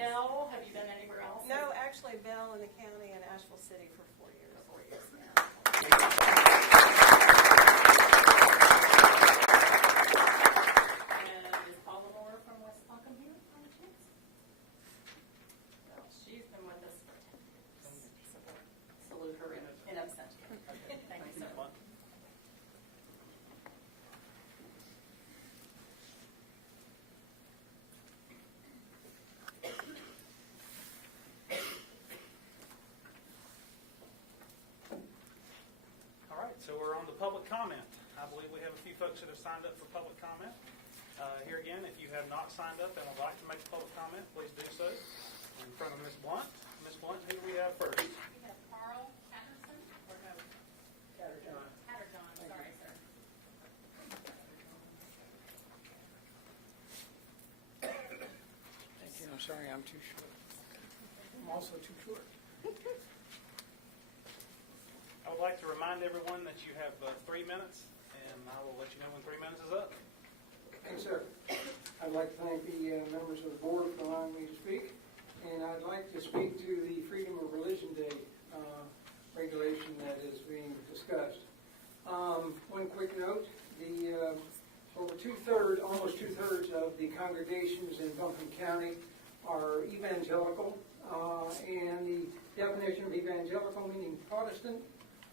Bell? Have you done anywhere else? No, actually, Bell in the county and Asheville City for 4 years. For 4 years. And is Paula Moore from West Ponca here on the chance? Well, she's been with us for 10 years. So we'll salute her in absentia. Thank you, sir. All right, so we're on to public comment. I believe we have a few folks that have signed up for public comment. Here again, if you have not signed up and would like to make a public comment, please do so. In front of Ms. Blunt. Ms. Blunt, who do we have first? We have Carl Patterson, or no? Tatterjohn, sorry, sir. Thank you. I'm sorry, I'm too short. I'm also too short. I would like to remind everyone that you have 3 minutes, and I will let you know when 3 minutes is up. Thanks, sir. I'd like to thank the members of the board for allowing me to speak, and I'd like to speak to the Freedom of Religion Day regulation that is being discussed. One quick note, almost two-thirds of the congregations in Buncombe County are evangelical, and the definition of evangelical meaning Protestant,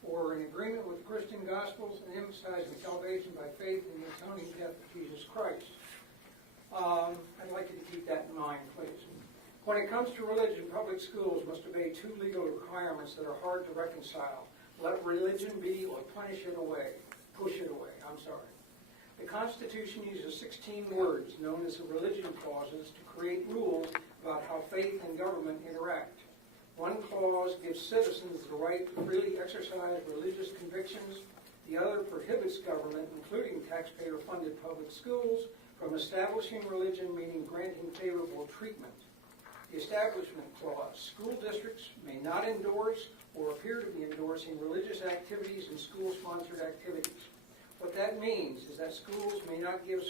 or in agreement with Christian Gospels and emphasizing salvation by faith in the atoning death of Jesus Christ. I'd like you to keep that in mind, please. When it comes to religion, public schools must obey 2 legal requirements that are hard to reconcile. Let religion be or push it away. The Constitution uses 16 words known as the religion clauses to create rules about how faith and government interact. One clause gives citizens the right to freely exercise religious convictions. The other prohibits government, including taxpayer-funded public schools, from establishing religion, meaning granting favorable treatment. The Establishment Clause. School districts may not endorse or appear to be endorsing religious activities and school-sponsored activities. What that means is that schools may not give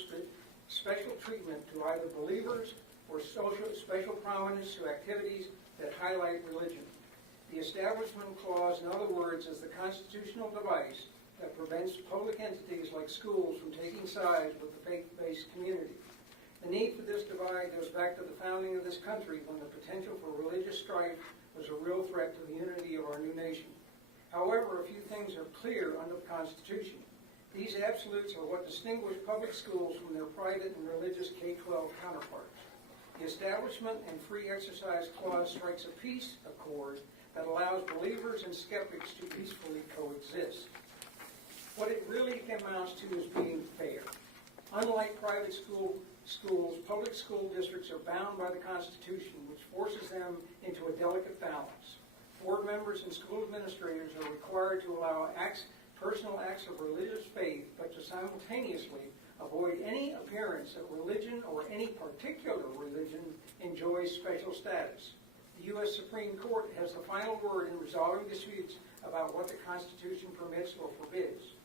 special treatment to either believers or special prominence to activities that highlight religion. The Establishment Clause, in other words, is the constitutional device that prevents public entities like schools from taking sides with the faith-based community. The need for this divide goes back to the founding of this country, when the potential for religious strife was a real threat to the unity of our new nation. However, a few things are clear under the Constitution. These absolutes are what distinguish public schools from their private and religious K-12 counterparts. The Establishment and Free Exercise Clause strikes a peace accord that allows believers and skeptics to peacefully coexist. What it really amounts to is being fair. Unlike private schools, public school districts are bound by the Constitution, which forces them into a delicate balance. Board members and school administrators are required to allow personal acts of religious faith, but to simultaneously avoid any appearance that religion or any particular religion enjoys special status. The U.S. Supreme Court has the final word in resolving disputes about what the Constitution permits or forbids.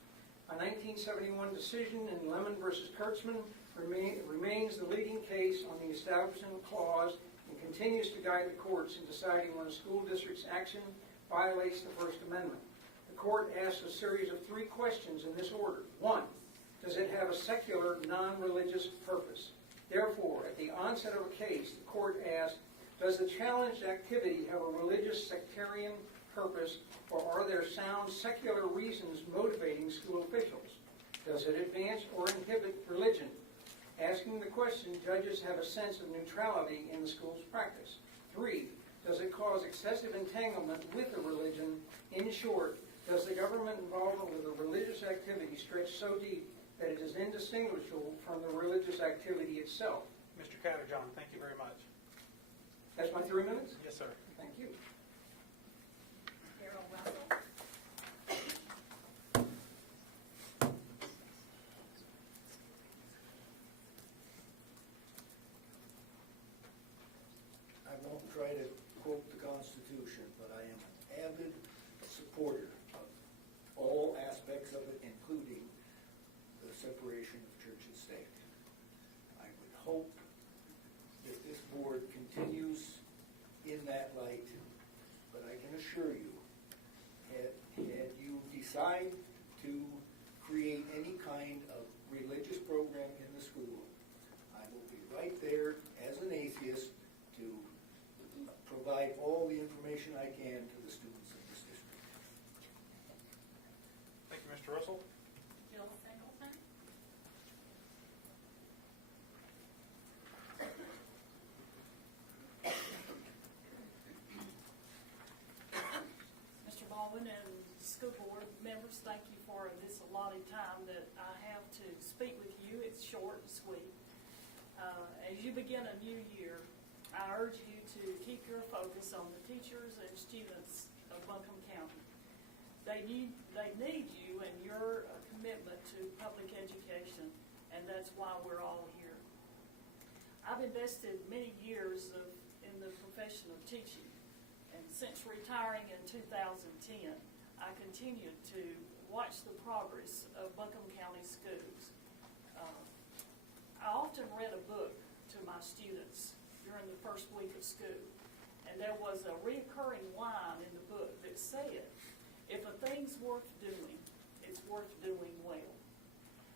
A 1971 decision in Lemon v. Kurtzman remains the leading case on the Establishment Clause and continues to guide the courts in deciding when a school district's action violates the First Amendment. The court asks a series of 3 questions in this order. 1. Does it have a secular, non-religious purpose? Therefore, at the onset of a case, the court asks, does the challenged activity have a religious sectarian purpose, or are there sound secular reasons motivating school officials? Does it advance or inhibit religion? Asking the question, judges have a sense of neutrality in the school's practice. 3. Does it cause excessive entanglement with the religion? In short, does the government involvement with a religious activity stretch so deep that it is indistinguishable from the religious activity itself? Mr. Catterjohn, thank you very much. That's my 3 minutes? Yes, sir. Thank you. Darrell Russell. I won't try to quote the Constitution, but I am an avid supporter of all aspects of it, including the separation of church and state. I would hope that this board continues assure you, had you decide to create any kind of religious program in the school, I will be right there as an atheist to provide all the information I can to the students in this district. Thank you, Mr. Russell. Jill Singleton. Mr. Baldwin and school board members, thank you for this allotted time that I have to speak with you. It's short and sweet. As you begin a new year, I urge you to keep your focus on the teachers and students of Buncombe County. They need you and your commitment to public education, and that's why we're all here. I've invested many years in the profession of teaching, and since retiring in 2010, I continued to watch the progress of Buncombe County schools. I often read a book to my students during the first week of school, and there was a recurring line in the book that said, if a thing's worth doing, it's worth doing well.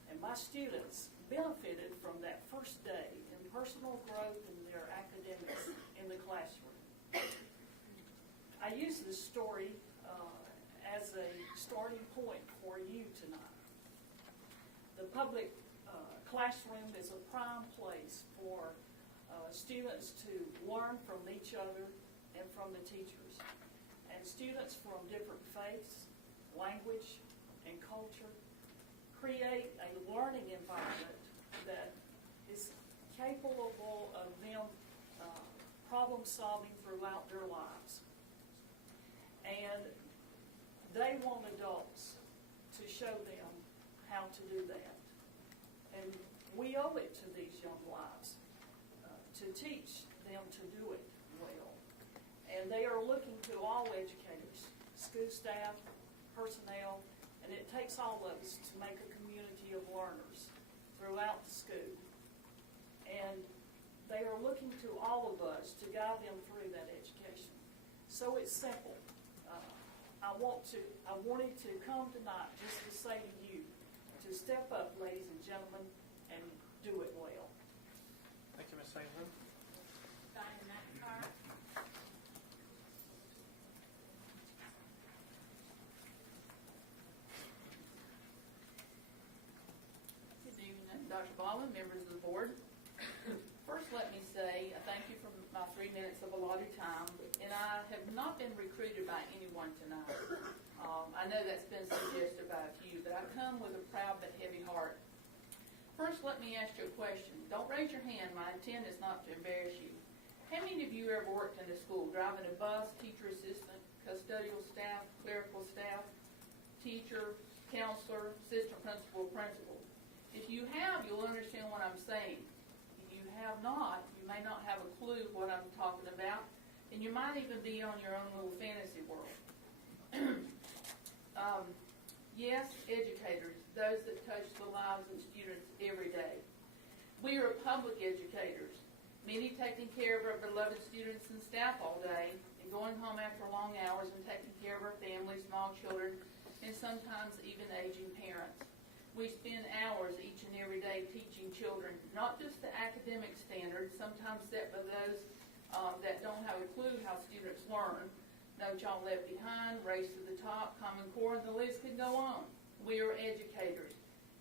And my students benefited from that first day in personal growth in their academics in the classroom. I use this story as a starting point for you tonight. The public classroom is a prime place for students to learn from each other and from the teachers. And students from different faiths, language, and culture create a learning environment that is capable of them problem solving throughout their lives. And they want adults to show them how to do that. And we owe it to these young lives to teach them to do it well. And they are looking to all educators, school staff, personnel, and it takes all of us to make a community of learners throughout the school. And they are looking to all of us to guide them through that education. So it's simple. I wanted to come tonight just to say to you, to step up, ladies and gentlemen, and do it well. Thank you, Ms. Sainsbury. Diane McIntyre. Good evening, Dr. Baldwin, members of the board. First, let me say thank you for my 3 minutes of allotted time, and I have not been recruited by anyone tonight. I know that's been suggested by a few, but I come with a proud but heavy heart. First, let me ask you a question. Don't raise your hand. My intent is not to embarrass you. How many of you ever worked in a school, driving a bus, teacher assistant, custodial staff, clerical staff, teacher, counselor, assistant principal, principal? If you have, you'll understand what I'm saying. If you have not, you may not have a clue what I'm talking about, and you might even be on your own little fantasy world. Yes, educators, those that touch the lives of students every day. We are public educators, many taking care of our beloved students and staff all day, and going home after long hours and taking care of our families, small children, and sometimes even aging parents. We spend hours each and every day teaching children, not just the academic standards, sometimes set by those that don't have a clue how students learn. No Child Left Behind, Race to the Top, Common Core, and the list could go on. We are educators,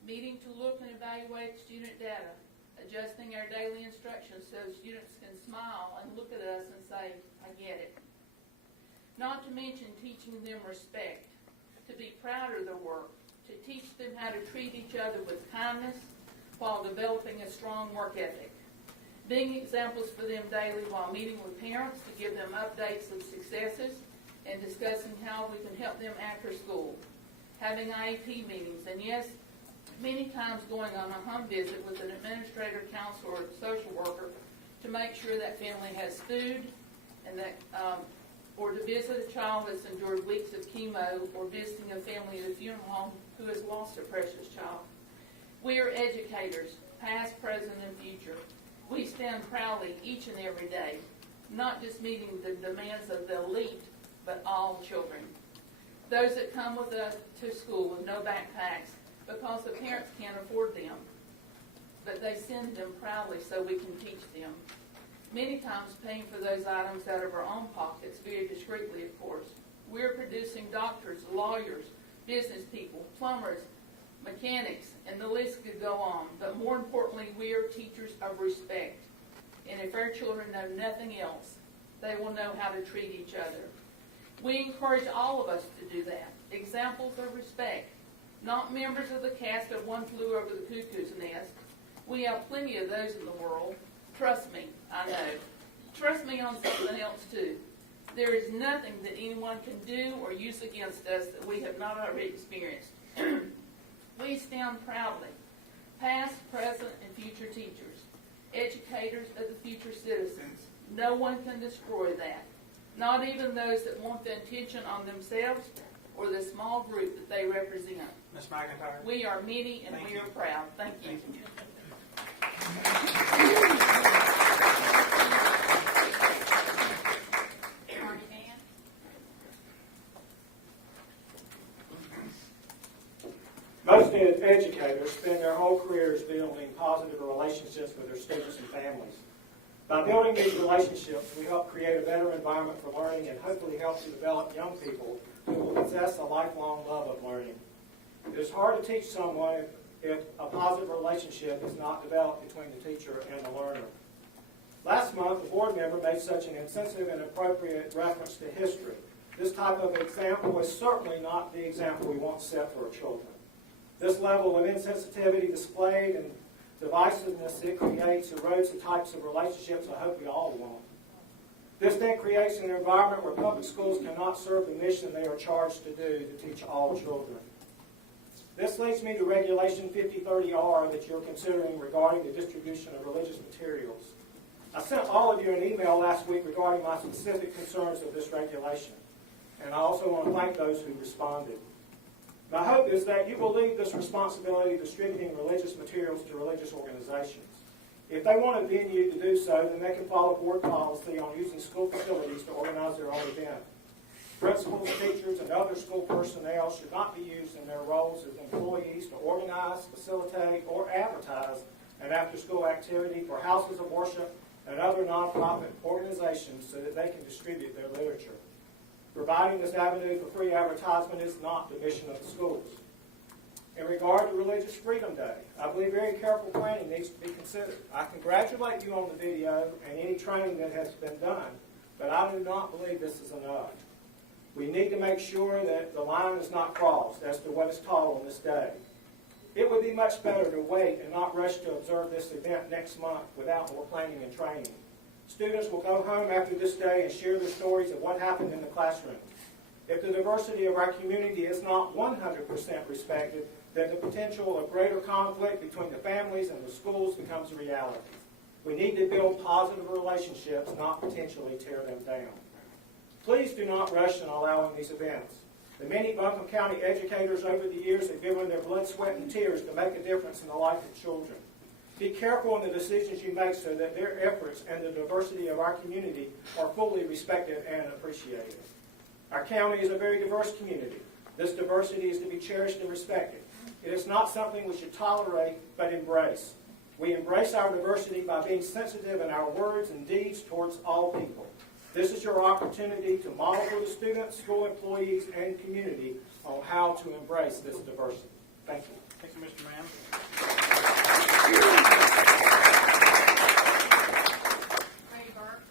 meeting to look and evaluate student data, adjusting our daily instructions so students can smile and look at us and say, I get it. Not to mention teaching them respect, to be proud of their work, to teach them how to treat each other with kindness while developing a strong work ethic. Being examples for them daily while meeting with parents to give them updates of successes and discussing how we can help them after school. Having IEP meetings, and yes, many times going on a home visit with an administrator, counselor, or social worker to make sure that family has food, and that, or to visit a child that's endured weeks of chemo, or visiting a family at a funeral home who has lost a precious child. We are educators, past, present, and future. We stand proudly each and every day, not just meeting the demands of the elite, but all children. Those that come with us to school with no backpacks because the parents can't afford them, but they send them proudly so we can teach them. Many times paying for those items out of our own pockets, very discreetly, of course. We're producing doctors, lawyers, business people, plumbers, mechanics, and the list could go on. But more importantly, we are teachers of respect. And if our children know nothing else, they will know how to treat each other. We encourage all of us to do that. Examples of respect. Not members of the cast of One Flew Over the Cuckoo's Nest. We have plenty of those in the world. Trust me, I know. Trust me on something else too. There is nothing that anyone can do or use against us that we have not already experienced. We stand proudly, past, present, and future teachers, educators of the future citizens. No one can destroy that. Not even those that want the attention on themselves or the small group that they represent. Ms. McIntyre? We are many and Thank we you. are proud. Thank you. Marty Mann? Most educators spend their whole careers building positive relationships with their students and families. By building these relationships, we help create a better environment for learning and hopefully help to develop young people who will possess a lifelong love of learning. It is hard to teach someone if a positive relationship is not developed between the teacher and the learner. Last month, a board member made such an insensitive and appropriate reference to history. This type of example is certainly not the example we want set for our children. This level of insensitivity displayed and divisiveness it creates erodes the types of relationships I hope we all want. This then creates an environment where public schools cannot serve the mission they are charged to do, to teach all children. This leads me to Regulation 5030R that you're considering regarding the distribution of religious materials. I sent all of you an email last week regarding my specific concerns of this regulation, and I also want to thank those who responded. My hope is that you will leave this responsibility of distributing religious materials to religious organizations. If they want a venue to do so, then they can follow board policy on using school facilities to organize their own event. Principals, teachers, and other school personnel should not be used in their roles as employees to organize, facilitate, or advertise an after-school activity for houses of worship and other nonprofit organizations so that they can distribute their literature. Providing this avenue for free advertisement is not the mission of the schools. In regard to Religious Freedom Day, I believe very careful planning needs to be considered. I congratulate you on the video and any training that has been done, but I do not believe this is enough. We need to make sure that the line is not crossed as to what is taught on this day. It would be much better to wait and not rush to observe this event next month without more planning and training. Students will go home after this day and share their stories of what happened in the classroom. If the diversity of our community is not 100% respected, then the potential of greater conflict between the families and the schools becomes a reality. We need to build positive relationships, not potentially tear them down. Please do not rush in allowing these events. The many Buncombe County educators over the years have given their blood, sweat, and tears to make a difference in the life of children. Be careful in the decisions you make so that their efforts and the diversity of our community are fully respected and appreciated. Our county is a very diverse community. This diversity is to be cherished and respected. It is not something we should tolerate, but embrace. We embrace our diversity by being sensitive in our words and deeds towards all people. This is your opportunity to model for the students, school employees, and community on how to embrace this diversity. Thank you. Thank you, Mr. Mann. Ray Burke?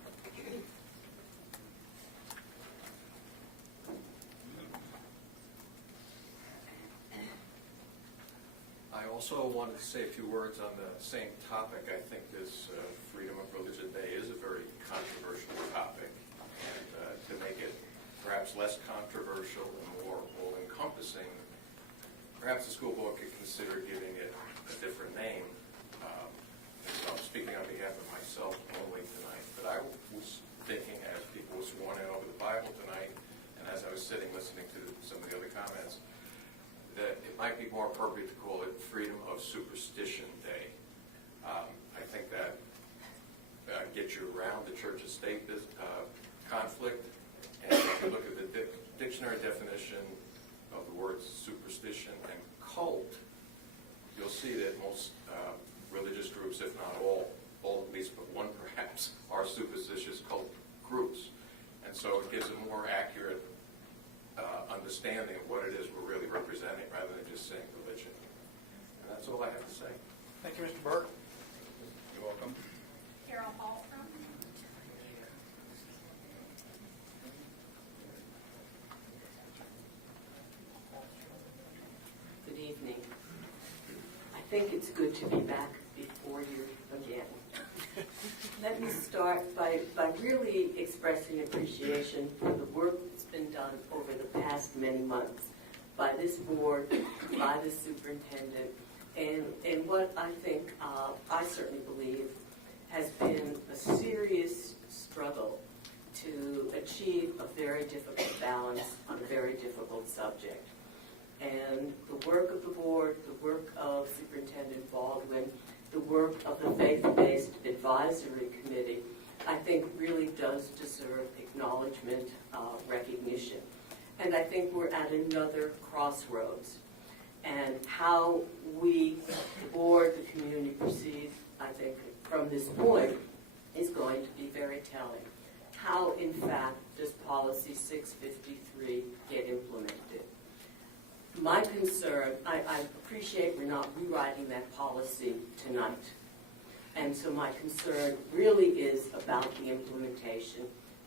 I also wanted to say a few words on the same topic. I think this Freedom of Religion Day is a very controversial topic. And to make it perhaps less controversial and more all-encompassing, perhaps the school board could consider giving it a different name. So I'm speaking on behalf of myself only tonight, but I was thinking as people were sworn in over the Bible tonight, and as I was sitting listening to some of the other comments, that it might be more appropriate to call it Freedom of Superstition Day. I think that gets you around the church-estate conflict, and if you look at the dictionary definition of the words superstition and cult, you'll see that most religious groups, if not all at least but one perhaps, are superstitious cult groups. And so it gives a more accurate understanding of what it is we're really representing rather than just saying religion. And that's all I have to say. Thank you, Mr. Burke. You're welcome. Carol Hallstrom. Good evening. I think it's good to be back before you again. Let me start by really expressing appreciation for the work that's been done over the past many months by this board, by the superintendent, and what I think, I certainly believe, has been a serious struggle to achieve a very difficult balance on a very difficult subject. And the work of the board, the work of Superintendent Baldwin, the work of the Faith-Based Advisory Committee, I think really does deserve acknowledgement, recognition. And I think we're at another crossroads. And how we, the board, the community perceive, I think, from this point is going to be very telling. How, in fact, does Policy 653 get implemented? My concern, I appreciate we're not rewriting that policy tonight. And so my concern really is about the implementation.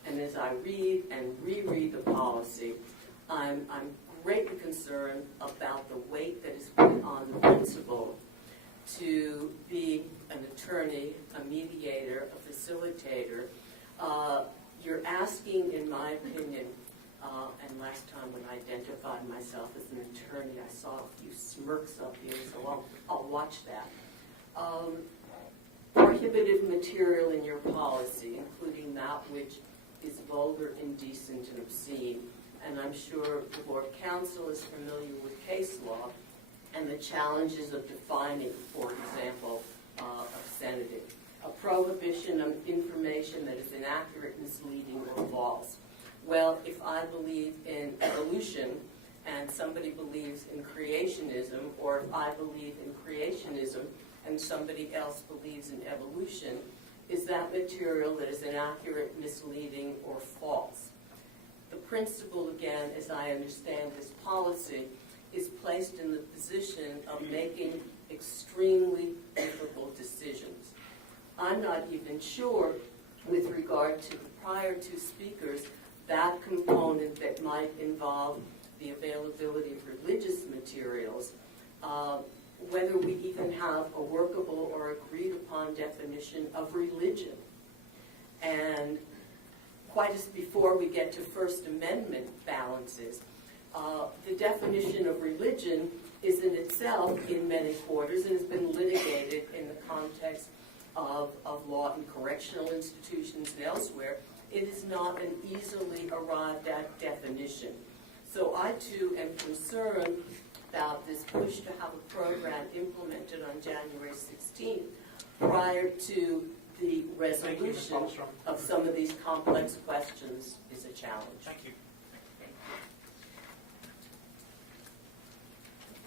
And as I read and reread the policy, I'm greatly concerned about the weight that is put on the principal to be an attorney, a mediator, a facilitator. You're asking, in my opinion, and last time when I identified myself as an attorney, I saw a few smirks up here, so I'll watch that. Prohibitive material in your policy, including that which is vulgar, indecent, and obscene. And I'm sure the Board of Counsel is familiar with case law and the challenges of defining, for example, obscenity. A prohibition of information that is inaccurate, misleading, or false. Well, if I believe in evolution and somebody believes in creationism, or if I believe in creationism and somebody else believes in evolution, is that material that is inaccurate, misleading, or false? The principal, again, as I understand this policy, is placed in the position of making extremely difficult decisions. I'm not even sure, with regard to the prior two speakers, that component that might involve the availability of religious materials, whether we even have a workable or agreed upon definition of religion. And quite as before we get to First Amendment balances, the definition of religion is in itself in many quarters and has been litigated in the context of law in correctional institutions and elsewhere. It is not an easily arrived at definition. So I too am concerned about this push to have a program implemented on January 16th prior to the resolution of some of these complex questions is a challenge. Thank you.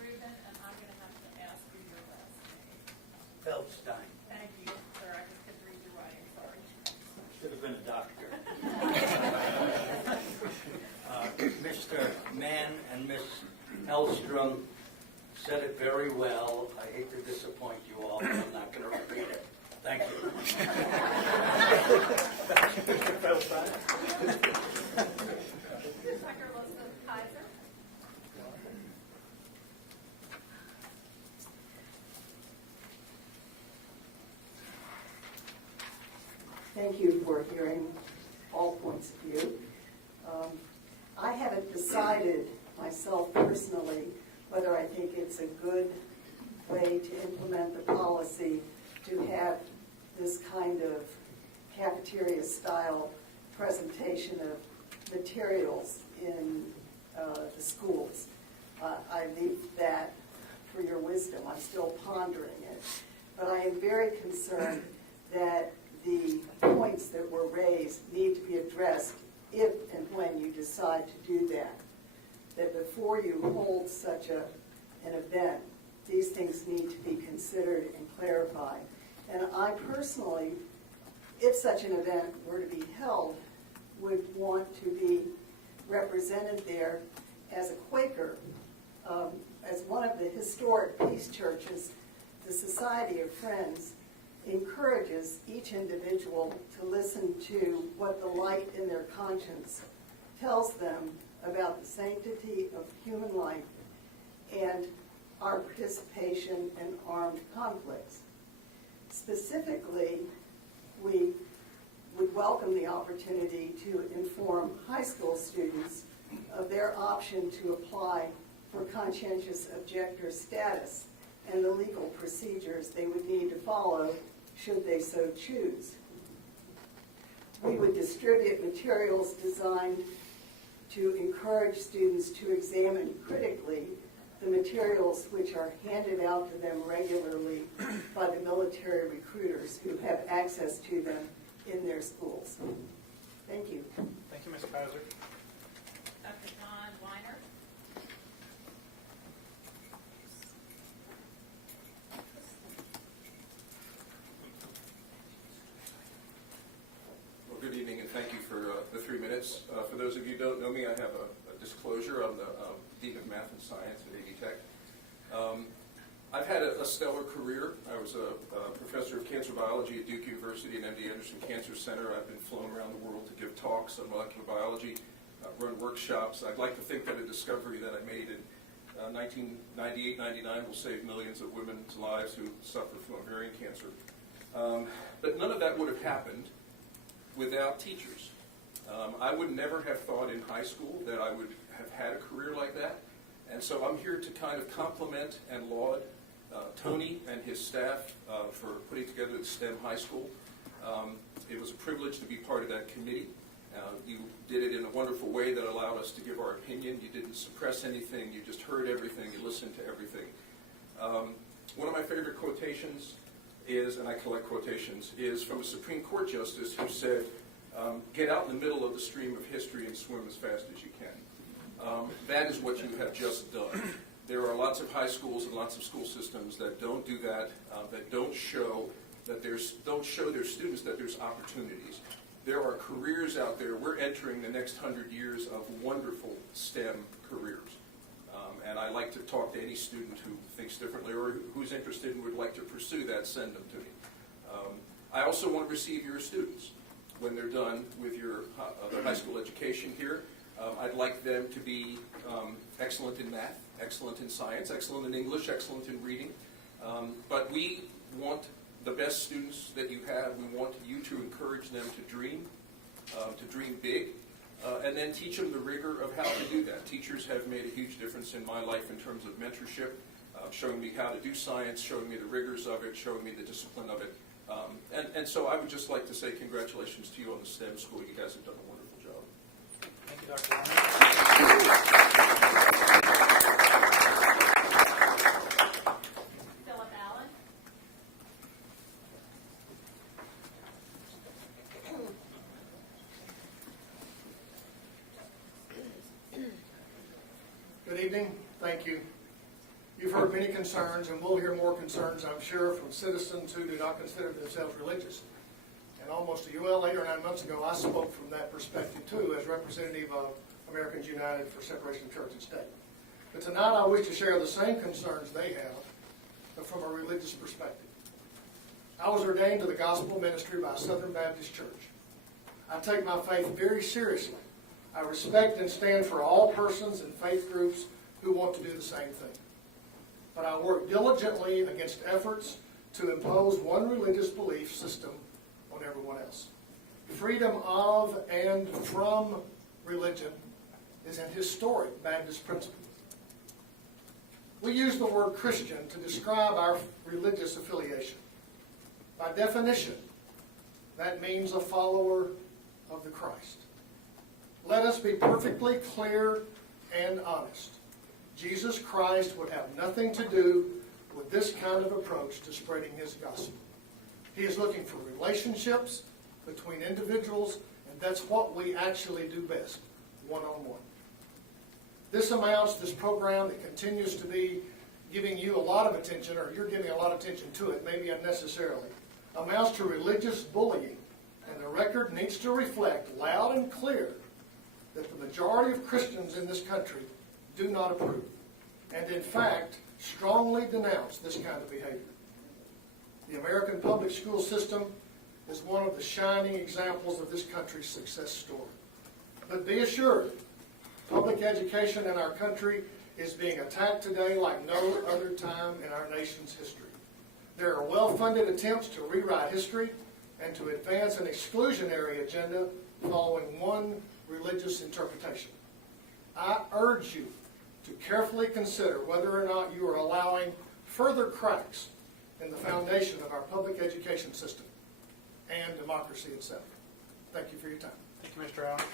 Reuben, and I'm going to have to ask you your last name. Feldstein. Thank you, sir. I just couldn't read your writing, sorry. Should have been a doctor. Mr. Mann and Ms. Hellstrom said it very well. I hate to disappoint you all, but I'm not going to repeat it. Thank you. Mr. Feldstein. Tucker Elizabeth Kaiser. Thank you for hearing all points of view. I haven't decided myself personally whether I think it's a good way to implement the policy to have this kind of cafeteria-style presentation of materials in the schools. I leave that for your wisdom. I'm still pondering it. But I am very concerned that the points that were raised need to be addressed if and when you decide to do that, that before you hold such an event, these things need to be considered and clarified. And I personally, if such an event were to be held, would want to be represented there as a Quaker. As one of the historic peace churches, the Society of Friends encourages each individual to listen to what the light in their conscience tells them about the sanctity of human life and our participation in armed conflicts. Specifically, we would welcome the opportunity to inform high school students of their option to apply for conscientious objector status and the legal procedures they would need to follow should they so choose. We would distribute materials designed to encourage students to examine critically the materials which are handed out to them regularly by the military recruiters who have access to them in their schools. Thank you. Thank you, Ms. Pazzer. Dr. John Weiner. Well, good evening, and thank you for the 3 minutes. For those of you who don't know me, I have a disclosure. I'm the Dean of Math and Science at AV Tech. I've had a stellar career. I was a professor of cancer biology at Duke University and MD Anderson Cancer Center. I've been flown around the world to give talks on molecular biology, run workshops. I'd like to think that a discovery that I made in 1998-99 will save millions of women's lives who suffer from ovarian cancer. But none of that would have happened without teachers. I would never have thought in high school that I would have had a career like that. And so I'm here to kind of compliment and laud Tony and his staff for putting together the STEM High School. It was a privilege to be part of that committee. You did it in a wonderful way that allowed us to give our opinion. You didn't suppress anything. You just heard everything. You listened to everything. One of my favorite quotations is, and I collect quotations, is from a Supreme Court justice who said, get out in the middle of the stream of history and swim as fast as you can. That is what you have just done. There are lots of high schools and lots of school systems that don't do that, that don't show their students that there's opportunities. There are careers out there. We're entering the next 100 years of wonderful STEM careers. And I like to talk to any student who thinks differently or who's interested and would like to pursue that, send them to me. I also want to receive your students when they're done with their high school education here. I'd like them to be excellent in math, excellent in science, excellent in English, excellent in reading. But we want the best students that you have. We want you to encourage them to dream big, and then teach them the rigor of how to do that. Teachers have made a huge difference in my life in terms of mentorship, showing me how to do science, showing me the rigors of it, showing me the discipline of it. And so I would just like to say congratulations to you on the STEM school. You guys have done a wonderful job. Thank you, Dr. Weiner. Philip Allen. Good evening. Thank you. You've heard many concerns, and we'll hear more concerns, I'm sure, from citizens who do not consider themselves religious. And almost 8 or 9 months ago, I spoke from that perspective, too, as representative of Americans United for Separation of Church and State. But tonight I wish to share the same concerns they have, but from a religious perspective. I was ordained to the gospel ministry by Southern Baptist Church. I take my faith very seriously. I respect and stand for all persons and faith groups who want to do the same thing. But I work diligently against efforts to impose one religious belief system on everyone else. Freedom of and from religion is an historic Baptist principle. We use the word Christian to describe our religious affiliation. By definition, that means a follower of the Christ. Let us be perfectly clear and honest. Jesus Christ would have nothing to do with this kind of approach to spreading his gospel. He is looking for relationships between individuals, and that's what we actually do best. one-on-one. This program that continues to be giving you a lot of attention, or you're giving a lot of attention to it, maybe unnecessarily, amounts to religious bullying, and the record needs to reflect loud and clear that the majority of Christians in this country do not approve, and in fact, strongly denounce this kind of behavior. The American public school system is one of the shining examples of this country's success story. But be assured, public education in our country is being attacked today like no other time in our nation's history. There are well-funded attempts to rewrite history and to advance an exclusionary agenda following one religious interpretation. I urge you to carefully consider whether or not you are allowing further cracks in the foundation of our public education system and democracy itself. Thank you for your time. Thank you, Mr. Allen.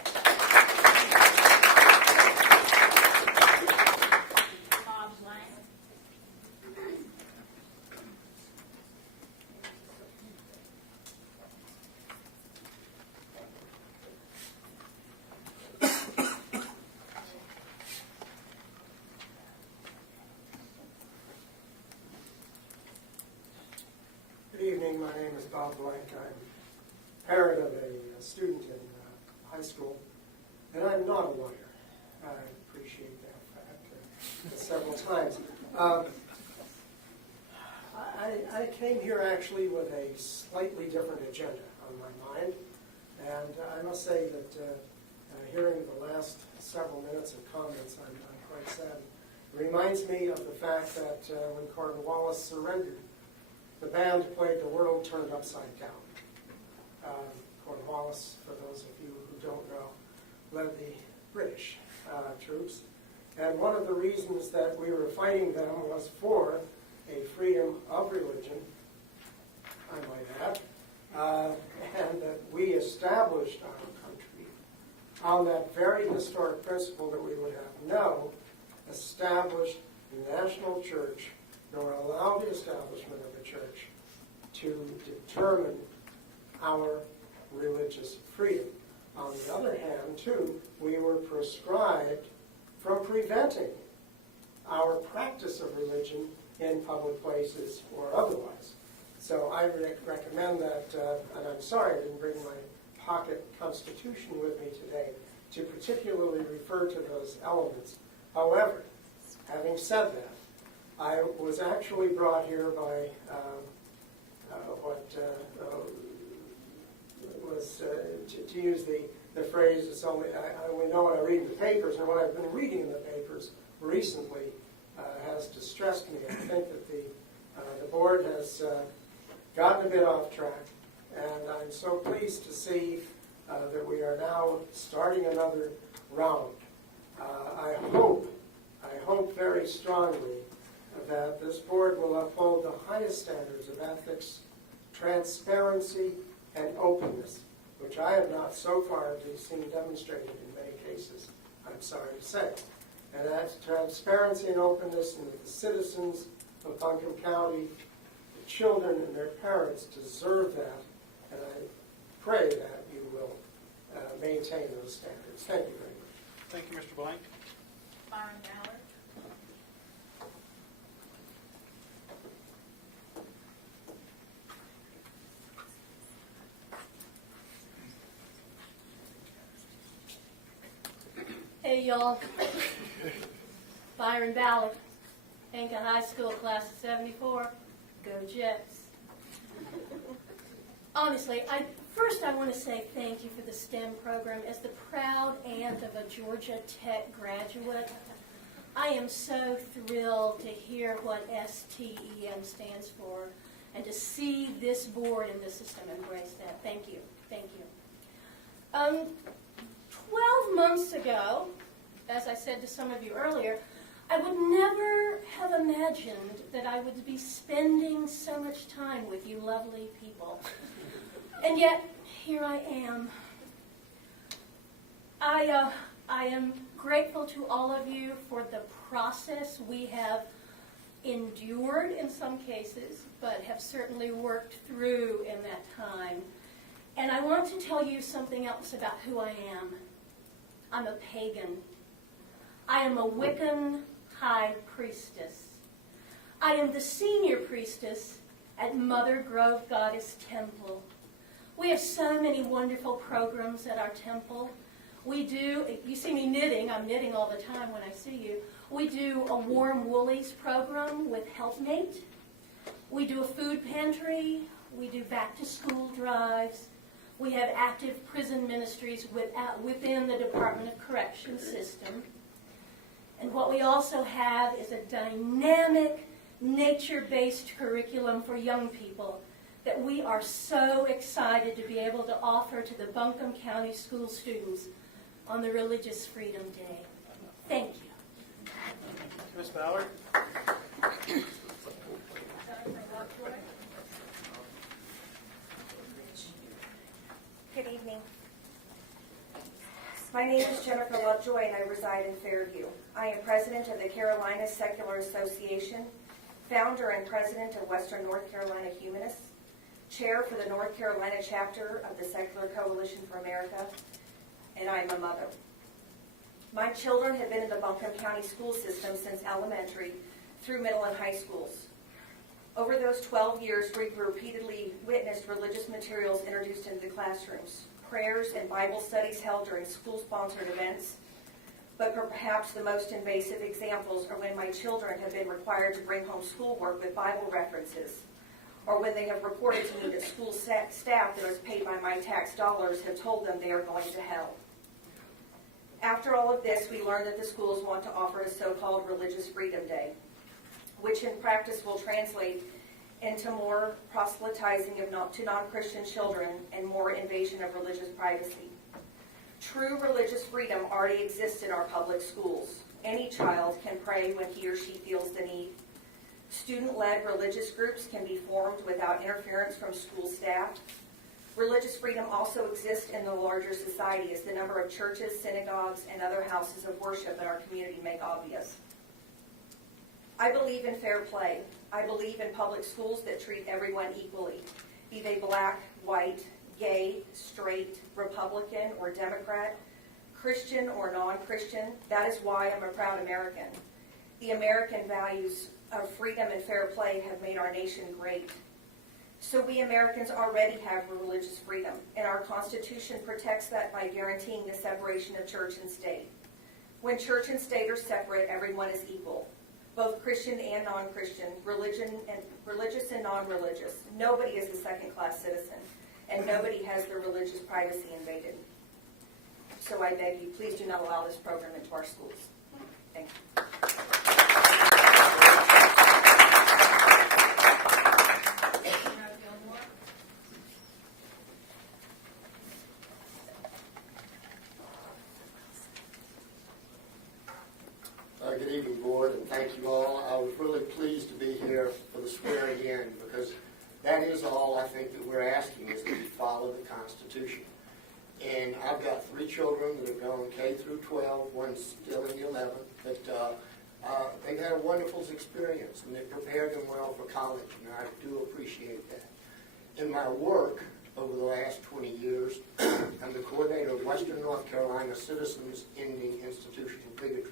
Bob Lang. Good evening. My name is Bob Blank. I'm parent of a student in high school, and I'm not a lawyer. I appreciate that fact several times. I came here actually with a slightly different agenda on my mind, and I must say that hearing the last several minutes of comments, I'm quite sad. It reminds me of the fact that when Cornwallis surrendered, the band played The World Turned Upside Down. Cornwallis, for those of you who don't know, led the British troops. And one of the reasons that we were fighting them was for a freedom of religion, I might add, and that we established our country on that very historic principle that we would have no established national church nor allow the establishment of a church to determine our religious freedom. On the other hand, too, we were prescribed from preventing our practice of religion in public places or otherwise. So I recommend that, and I'm sorry I didn't bring my pocket constitution with me today to particularly refer to those elements. However, having said that, I was actually brought here by to use the phrase, it's only, I only know what I read in the papers, and what I've been reading in the papers recently has distressed me. I think that the board has gotten a bit off track, and I'm so pleased to see that we are now starting another round. I hope very strongly that this board will uphold the highest standards of ethics, transparency, and openness, which I have not so far seen demonstrated in many cases, I'm sorry to say. And that's transparency and openness, and that the citizens of Buncombe County, the children and their parents deserve that, and I pray that you will maintain those standards. Thank you very much. Thank you, Mr. Blank. Byron Ballard. Hey y'all, Byron Ballard, Anchor High School class of 74, go Jets. Honestly, first I want to say thank you for the STEM program. As the proud aunt of a Georgia Tech graduate, I am so thrilled to hear what STEM stands for and to see this board and the system embrace that. Thank you, thank you. 12 months ago, as I said to some of you earlier, I would never have imagined that I would be spending so much time with you lovely people. And yet, here I am. I am grateful to all of you for the process we have endured in some cases, but have certainly worked through in that time. And I want to tell you something else about who I am. I'm a pagan. I am a Wiccan high priestess. I am the senior priestess at Mother Grove Goddess Temple. We have so many wonderful programs at our temple. We do, you see me knitting, I'm knitting all the time when I see you. We do a Warm Woolies program with Helpmate. We do a food pantry. We do back-to-school drives. We have active prison ministries within the Department of Corrections system. And what we also have is a dynamic, nature-based curriculum for young people that we are so excited to be able to offer to the Buncombe County school students on the Religious Freedom Day. Thank you. Ms. Ballard? Good evening. My name is Jennifer Lovejoy and I reside in Fairview. I am president of the Carolina Secular Association, founder and president of Western North Carolina Humanists, chair for the North Carolina chapter of the Secular Coalition for America, and I am a mother. My children have been in the Buncombe County school system since elementary through middle and high schools. Over those 12 years, we've repeatedly witnessed religious materials introduced into the classrooms, prayers and Bible studies held during school-sponsored events, but perhaps the most invasive examples are when my children have been required to bring home schoolwork with Bible references, or when they have reported to me that school staff that is paid by my tax dollars have told them they are going to hell. After all of this, we learned that the schools want to offer a so-called Religious Freedom Day, which in practice will translate into more proselytizing to non-Christian children and more invasion of religious privacy. True religious freedom already exists in our public schools. Any child can pray when he or she feels the need. Student-led religious groups can be formed without interference from school staff. Religious freedom also exists in the larger society as the number of churches, synagogues, and other houses of worship in our community make obvious. I believe in fair play. I believe in public schools that treat everyone equally, be they black, white, gay, straight, Republican, or Democrat, Christian or non-Christian. That is why I'm a proud American. The American values of freedom and fair play have made our nation great. So we Americans already have religious freedom, and our Constitution protects that by guaranteeing the separation of church and state. When church and state are separate, everyone is equal, both Christian and non-Christian, religious and non-religious. Nobody is a second-class citizen, and nobody has their religious privacy invaded. So I beg you, please do not allow this program into our schools. Thank you. Good evening, Board, and thank you all. I was really pleased to be here for the swearing in because that is all I think that we're asking is that we follow the Constitution. And I've got 3 children that have gone K through 12, one's still in the 11th, but they've had a wonderful experience and they've prepared them well for college, and I do appreciate that. In my work over the last 20 years, I'm the coordinator of Western North Carolina Citizens Ending Institutional Bigotry.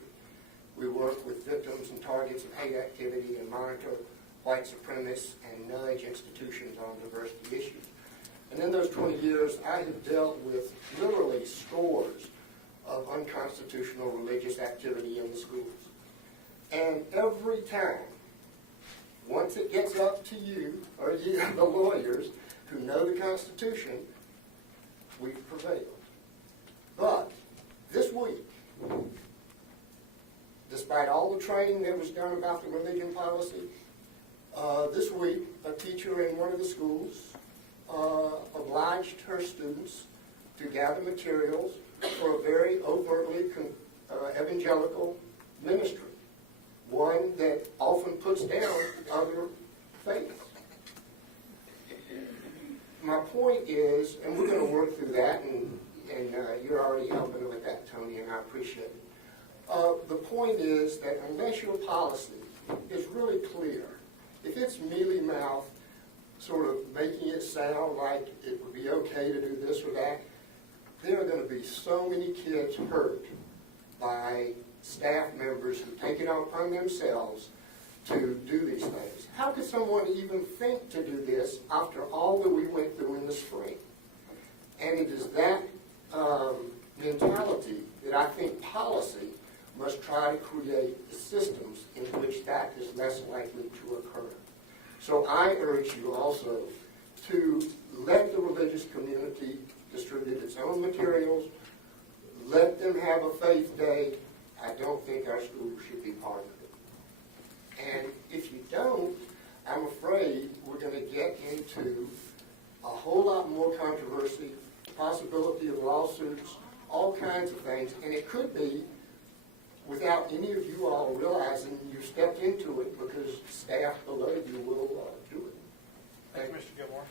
We work with victims and targets of hate activity and monitor white supremacist and nudge institutions on diversity issues. And in those 20 years, I have dealt with literally scores of unconstitutional religious activity in the schools. And every time, once it gets up to you, or you, the lawyers, who know the Constitution, we've prevailed. But this week, despite all the training that was done about the religion policy, this week, a teacher in one of the schools obliged her students to gather materials for a very overtly evangelical ministry, one that often puts down other faiths. My point is, and we're going to work through that, and you're already helping with that, Tony, and I appreciate it. The point is that unless your policy is really clear, if it's mealy-mouthed, sort of making it sound like it would be okay to do this or that, there are going to be so many kids hurt by staff members who take it upon themselves to do these things. How could someone even think to do this after all that we went through in the spring? And it is that mentality that I think policy must try to create the systems in which that is less likely to occur. So I urge you also to let the religious community distribute its own materials, let them have a faith day. I don't think our school should be part of it. And if you don't, I'm afraid we're going to get into a whole lot more controversy, possibility of lawsuits, all kinds of things, and it could be without any of you all realizing you stepped into it because staff below you will do it. Thank you, Mr. Gilmore.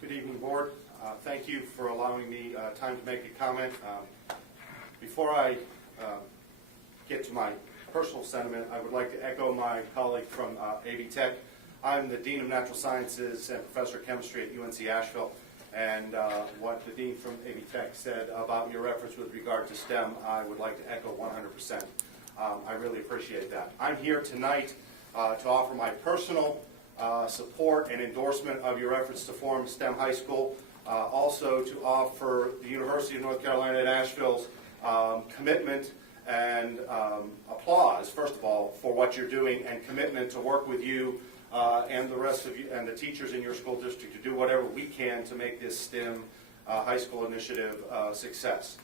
Good evening, Board. Thank you for allowing me time to make a comment. Before I get to my personal sentiment, I would like to echo my colleague from AV Tech. I'm the Dean of Natural Sciences and Professor of Chemistry at UNC Asheville, and what the Dean from AV Tech said about your efforts with regard to STEM, I would like to echo 100%. I really appreciate that. I'm here tonight to offer my personal support and endorsement of your efforts to form STEM High School, also to offer the University of North Carolina at Asheville's commitment and applause, first of all, for what you're doing and commitment to work with you and the rest of you and the teachers in your school district to do whatever we can to make this STEM high school initiative a success.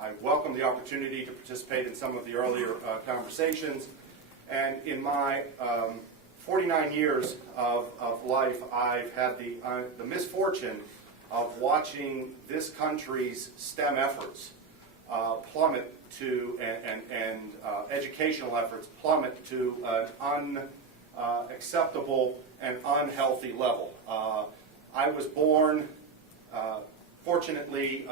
I welcome the opportunity to participate in some of the earlier conversations, and in my 49 years of life, I've had the misfortune of watching this country's STEM efforts plummet to, and educational efforts plummet to an unacceptable and unhealthy level. I was born, fortunately,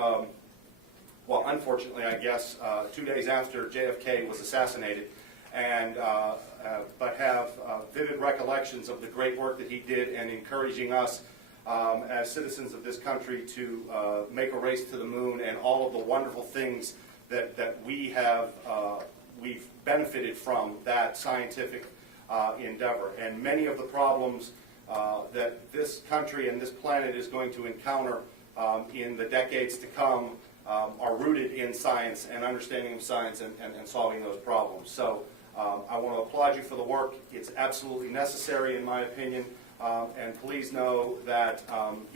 well, unfortunately, I guess, 2 days after JFK was assassinated, and but have vivid recollections of the great work that he did and encouraging us as citizens of this country to make a race to the moon and all of the wonderful things that we've benefited from that scientific endeavor. And many of the problems that this country and this planet is going to encounter in the decades to come are rooted in science and understanding of science and solving those problems. So I want to applaud you for the work. It's absolutely necessary in my opinion. And please know that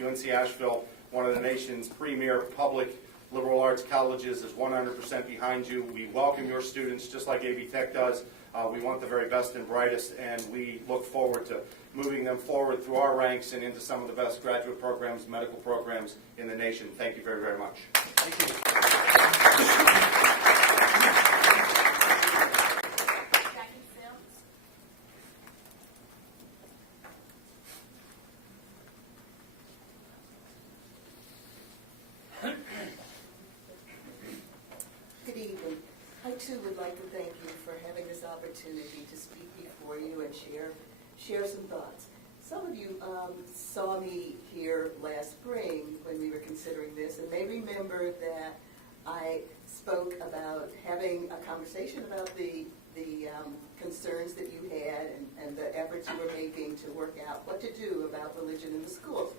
UNC Asheville, one of the nation's premier public liberal arts colleges, is 100% behind you. We welcome your students just like AV Tech does. We want the very best and brightest, and we look forward to moving them forward through our ranks and into some of the best graduate programs, medical programs in the nation. Thank you very, very much. Thank you. Good evening. I too would like to thank you for having this opportunity to speak before you and share some thoughts. Some of you saw me here last spring when we were considering this and may remember that I spoke about having a conversation about the concerns that you had and the efforts you were making to work out what to do about religion in the schools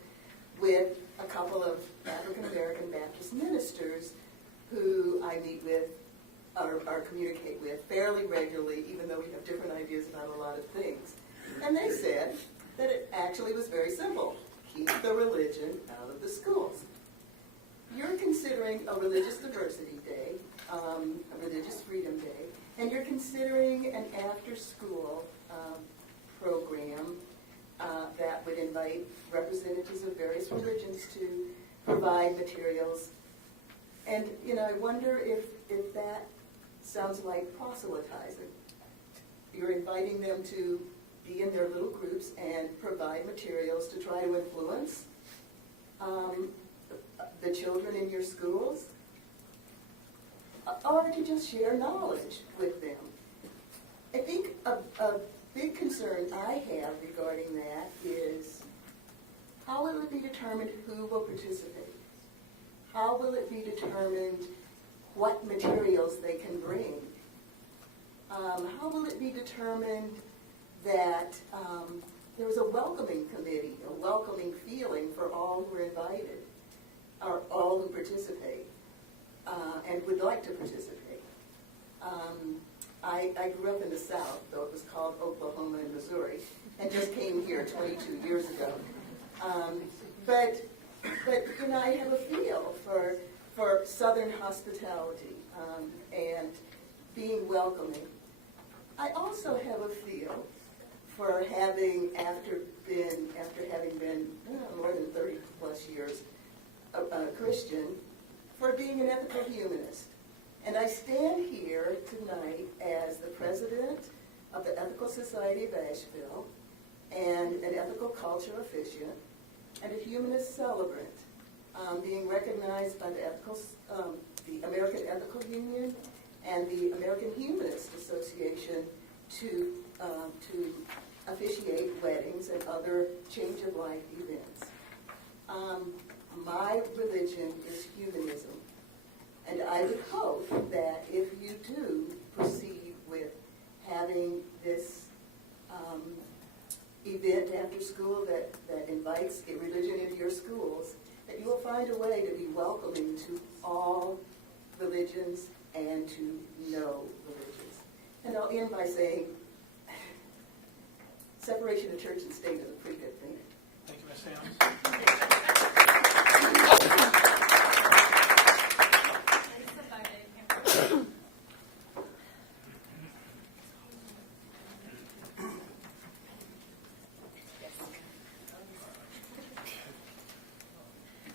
with a couple of African American Baptist ministers who I meet with or communicate with fairly regularly, even though we have different ideas about a lot of things. And they said that it actually was very simple. Keep the religion out of the schools. You're considering a religious diversity day, a religious freedom day, and you're considering an after-school program that would invite representatives of various religions to provide materials. And, I wonder if that sounds like proselytizing. You're inviting them to be in their little groups and provide materials to try to influence the children in your schools, or to just share knowledge with them. I think a big concern I have regarding that is, how will it be determined who will participate? How will it be determined what materials they can bring? How will it be determined that there is a welcoming committee, a welcoming feeling for all who are invited, or all who participate, and would like to participate? I grew up in the South, though it was called Oklahoma and Missouri, and just came here 22 years ago. But you know, I have a feel for Southern hospitality and being welcoming. I also have a feel for having, after having been more than 30 plus years a Christian, for being an ethical humanist. And I stand here tonight as the president of the Ethical Society of Asheville and an ethical culture officiant and a humanist celebrant, being recognized by the American Ethical Union and the American Humanist Association to officiate weddings and other change of life events. My religion is humanism, and I would hope that if you do proceed with having this event after school that invites a religion into your schools, that you will find a way to be welcoming to all religions and to know religions. And I'll end by saying, separation of church and state is a pretty good thing. Thank you, Ms. Helms.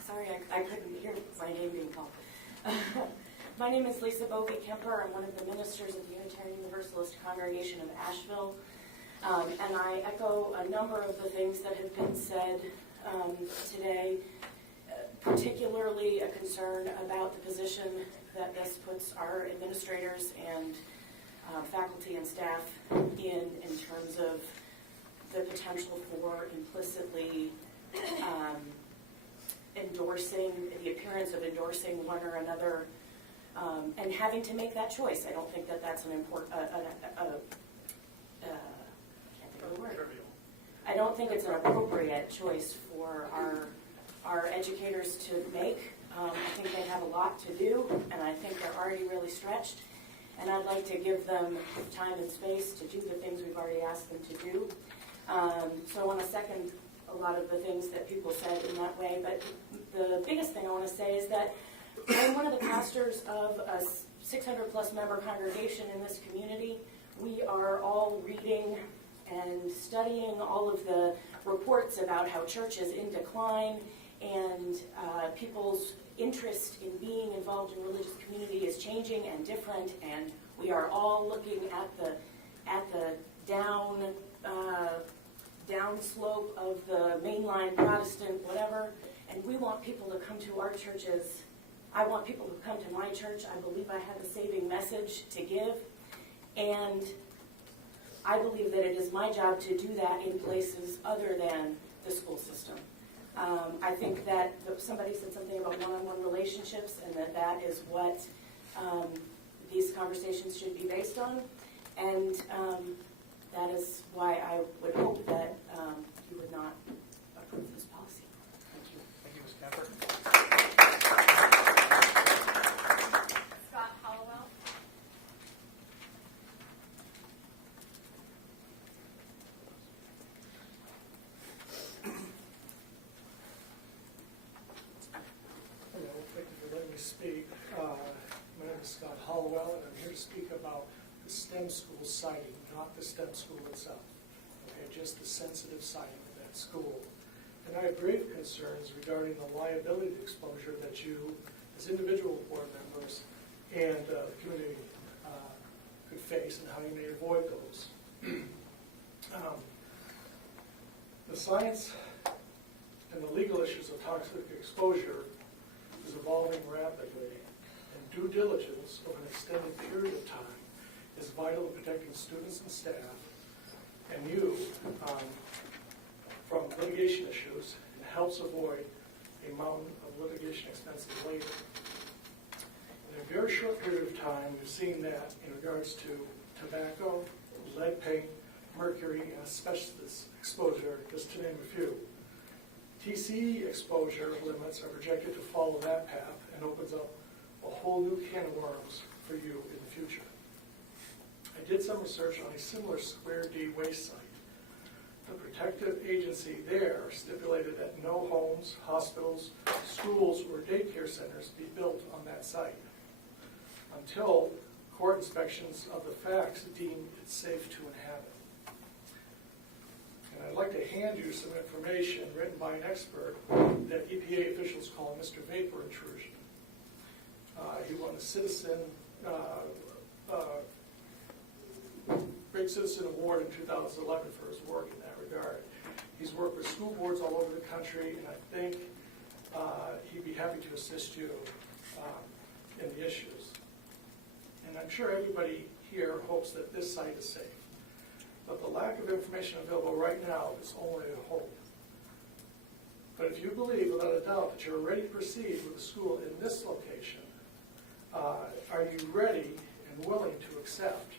Sorry, I couldn't hear my name being called. My name is Lisa Bovey-Kemper. I'm one of the ministers of the Unitarian Universalist Congregation of Asheville. And I echo a number of the things that have been said today, particularly a concern about the position that this puts our administrators and faculty and staff in terms of the potential for implicitly endorsing, the appearance of endorsing one or another, and having to make that choice. I don't think that that's an important, I don't think it's an appropriate choice for our educators to make. I think they have a lot to do, and I think they're already really stretched. And I'd like to give them time and space to do the things we've already asked them to do. So I want to second a lot of the things that people said in that way. But the biggest thing I want to say is that I'm one of the pastors of a 600 plus member congregation in this community. We are all reading and studying all of the reports about how church is in decline and people's interest in being involved in religious community is changing and different, and we are all looking at the down slope of the mainline Protestant whatever, and we want people to come to our churches. I want people to come to my church. I believe I have a saving message to give, and I believe that it is my job to do that in places other than the school system. I think that somebody said something about one-on-one relationships, and that is what these conversations should be based on. And that is why I would hope that you would not approve this policy. Thank you. Thank you, Ms. Kemper. Scott Hollowell. Hello, thank you for letting me speak. My name is Scott Hollowell, and I'm here to speak about the STEM school siting, not the STEM school itself. Okay, just the sensitive siting of that school. And I have grave concerns regarding the liability exposure that you, as individual board members and the community, could face, and how you may avoid those. The science and the legal issues of toxic exposure is evolving rapidly, and due diligence over an extended period of time is vital in protecting students and staff and you from litigation issues, and helps avoid a mountain of litigation expenses later. In a very short period of time, we've seen that in regards to tobacco, lead paint, mercury, and asbestos exposure, just to name a few. TCE exposure limits are projected to follow that path and opens up a whole new can of worms for you in the future. I did some research on a similar Square D waste site. The protective agency there stipulated that no homes, hospitals, schools, or daycare centers be built on that site until court inspections of the facts deem it safe to inhabit. And I'd like to hand you some information written by an expert that EPA officials call Mr. Vapor Intrusion. He won a Great Citizen Award in 2011 for his work in that regard. He's worked with school boards all over the country, and I think he'd be happy to assist you in the issues. And I'm sure everybody here hopes that this site is safe. But the lack of information available right now is only a hope. But if you believe without a doubt that you're ready to proceed with the school in this location, are you ready and willing to accept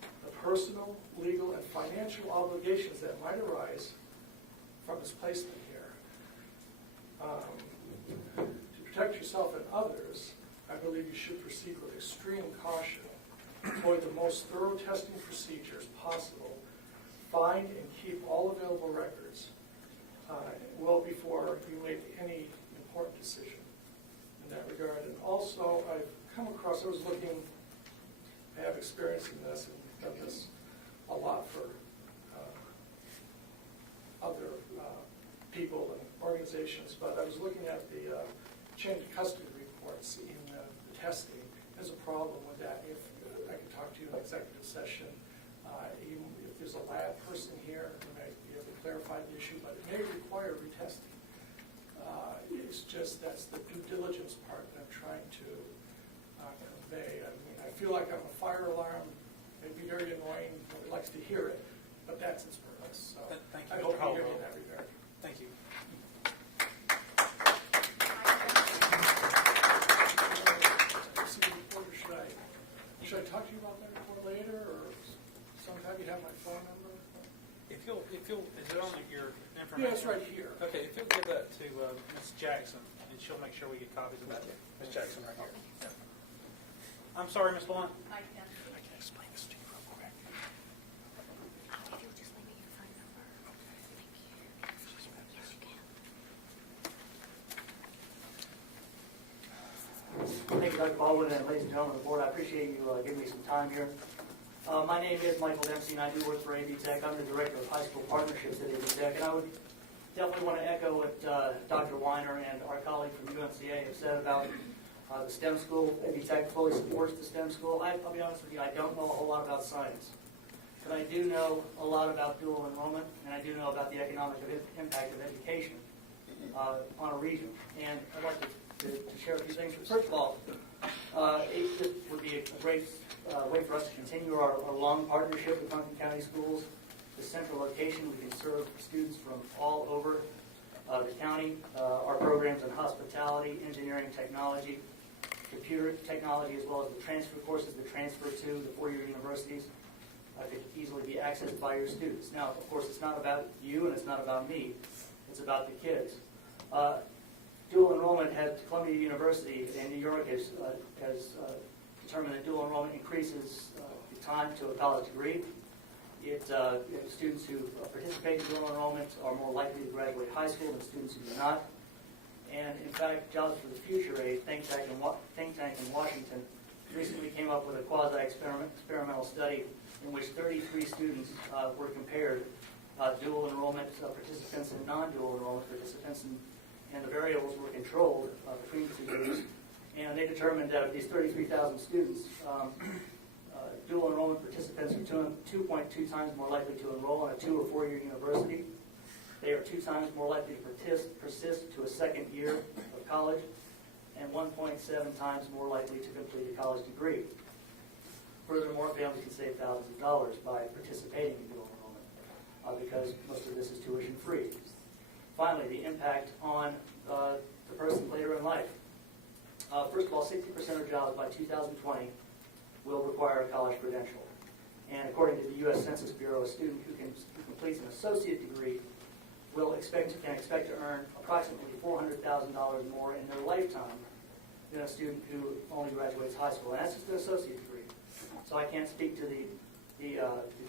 the personal, legal, and financial obligations that might arise from its placement here? To protect yourself and others, I believe you should proceed with extreme caution. Employ the most thorough testing procedures possible. Find and keep all available records well before you make any important decision in that regard. And also, I've come across, I have experience in this and done this a lot for other people and organizations, but I was looking at the chain of custody reports in the testing. There's a problem with that. If I can talk to you in executive session, even if there's a lab person here, we may be able to clarify the issue, but it may require retesting. It's just that's the due diligence part that I'm trying to convey. I mean, I feel like I'm a fire alarm. It may be very annoying. Nobody likes to hear it, but that's its purpose. So Thank you, I Mr. hope you hear me Caldwell. in that regard. Thank you. Should I talk to you about that report later, or sometime you have my phone number? If you'll, is it on your information? Yeah, it's right here. Okay, if you'll give that to Ms. Jackson, and she'll make sure we get copies of that. Ms. Jackson, right here. Yeah. I'm sorry, Ms. Blunt. I can. I can explain this to you real quick. If you'll just leave me your phone number. Thank you. Yes, you can. Thank you, Dr. Baldwin, and ladies and gentlemen of the board. I appreciate you giving me some time here. My name is Michael Dempsey, and I do work for AV Tech. I'm the Director of High School Partnerships at AV Tech, and I would definitely want to echo what Dr. Weiner and our colleague from UNCA have said about the STEM school. AV Tech fully supports the STEM school. I'll be honest with you, I don't know a whole lot about science, but I do know a lot about dual enrollment, and I do know about the economic impact of education on a region. And I'd like to share a few things. First of all, it would be a great way for us to continue our long partnership with Duncan County Schools. The central location, we can serve students from all over the county. Our programs in hospitality, engineering, technology, computer technology, as well as the transfer courses that transfer to the four-year universities could easily be accessed by your students. Now, of course, it's not about you and it's not about me. It's about the kids. Dual enrollment at Columbia University in New York has determined that dual enrollment increases the time to a college degree. Students who participate in dual enrollment are more likely to graduate high school than students who do not. And in fact, Jobs for the Future, a think tank in Washington, recently came up with a quasi-experimental study in which 33 students were compared, dual enrollment participants and non-dual enrollment participants, and the variables were controlled between the two groups. And they determined that of these 33,000 students, dual enrollment participants are 2.2 times more likely to enroll in a 2- or 4-year university. They are 2 times more likely to persist to a second year of college, and 1.7 times more likely to complete a college degree. Furthermore, families can save thousands of dollars by participating in dual enrollment because most of this is tuition free. Finally, the impact on the person later in life. First of all, 60% of jobs by 2020 will require a college credential. And according to the U.S. Census Bureau, a student who completes an associate degree can expect to earn approximately $400,000 more in their lifetime than a student who only graduates high school. And that's just an associate degree. So I can't speak to the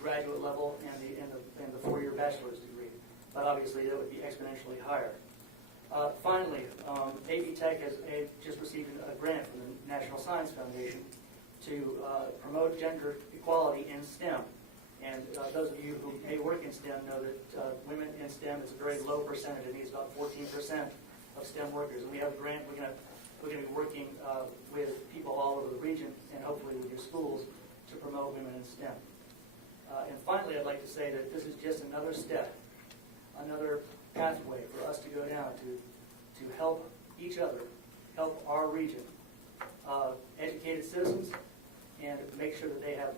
graduate level and the 4-year bachelor's degree, but obviously that would be exponentially higher. Finally, AV Tech has just received a grant from the National Science Foundation to promote gender equality in STEM. And those of you who may work in STEM know that women in STEM is a very low percentage. I think it's about 14% of STEM workers. And we have a grant. We're going to be working with people all over the region and hopefully with your schools to promote women in STEM. And finally, I'd like to say that this is just another step, another pathway for us to go down to help each other, help our region, educated citizens, and make sure that they have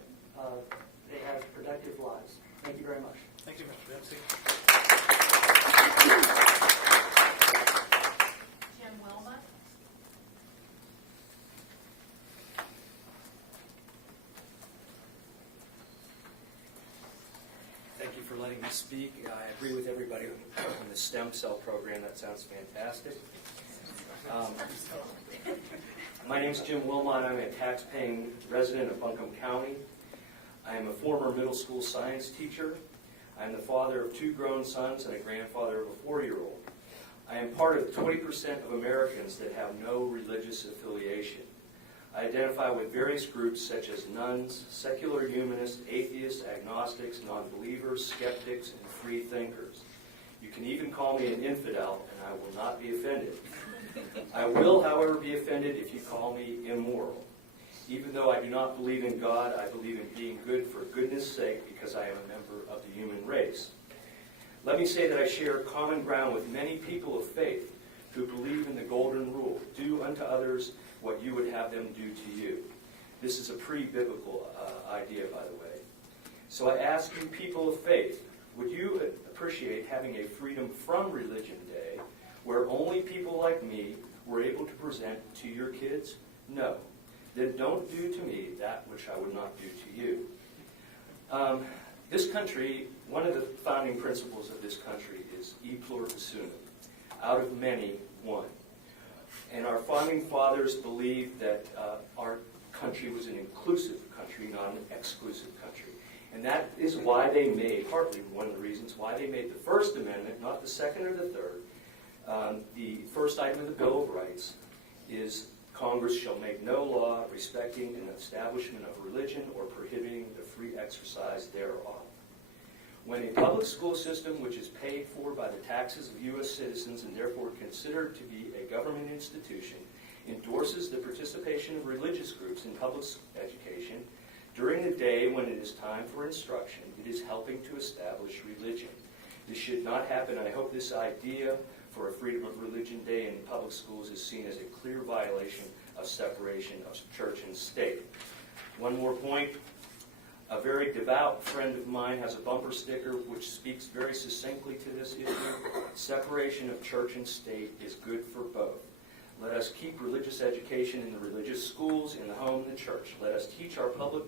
productive lives. Thank you very much. Thank you, Mr. Dempsey. Jim Wilma. Thank you for letting me speak. I agree with everybody on the stem cell program. That sounds fantastic. My name is Jim Wilmot. I'm a tax-paying resident of Buncombe County. I am a former middle school science teacher. I'm the father of 2 grown sons and a grandfather of a 4-year-old. I am part of 20% of Americans that have no religious affiliation. I identify with various groups such as nuns, secular humanists, atheists, agnostics, non-believers, skeptics, and free thinkers. You can even call me an infidel, and I will not be offended. I will, however, be offended if you call me immoral. Even though I do not believe in God, I believe in being good for goodness' sake because I am a member of the human race. Let me say that I share common ground with many people of faith who believe in the golden rule, do unto others what you would have them do to you. This is a pretty biblical idea, by the way. So I ask you, people of faith, would you appreciate having a Freedom from Religion Day where only people like me were able to present to your kids? No. Then don't do to me that which I would not do to you. This country, one of the founding principles of this country is e pluribus unum, out of many, one. And our founding fathers believed that our country was an inclusive country, not an exclusive country. And that is why they made, partly one of the reasons why they made the First Amendment, not the second or the third. The first item of the Bill of Rights is Congress shall make no law respecting an establishment of religion or prohibiting the free exercise thereof. When a public school system, which is paid for by the taxes of U.S. citizens and therefore considered to be a government institution, endorses the participation of religious groups in public education, during the day when it is time for instruction, it is helping to establish religion. This should not happen, and I hope this idea for a Freedom of Religion Day in public schools is seen as a clear violation of separation of church and state. One more point. A very devout friend of mine has a bumper sticker which speaks very succinctly to this issue. Separation of church and state is good for both. Let us keep religious education in the religious schools, in the home, and the church. Let us teach our public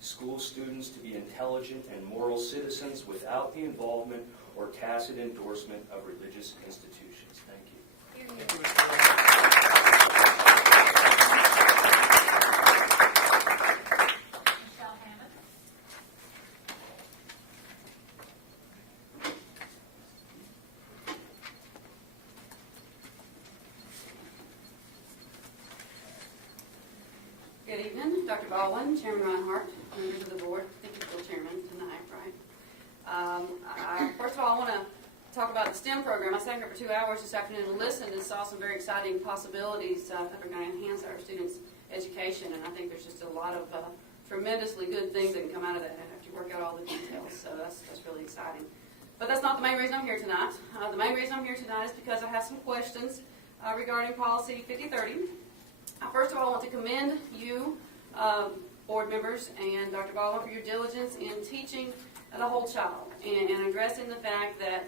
school students to be intelligent and moral citizens without the involvement or tacit endorsement of religious institutions. Thank you. Thank you, Mr. Michelle Hammond. Good evening, Dr. Baldwin, Chairman Reinhardt, members of the board. I think you're still chairman tonight, right? First of all, I want to talk about the STEM program. I sat here for 2 hours this afternoon and listened and saw some very exciting possibilities that are going to enhance our students' education, and I think there's just a lot of tremendously good things that can come out of that after you work out all the details, so that's really exciting. But that's not the main reason I'm here tonight. The main reason I'm here tonight is because I have some questions regarding policy 5030. First of all, I want to commend you, board members, and Dr. Baldwin for your diligence in teaching the whole child and addressing the fact that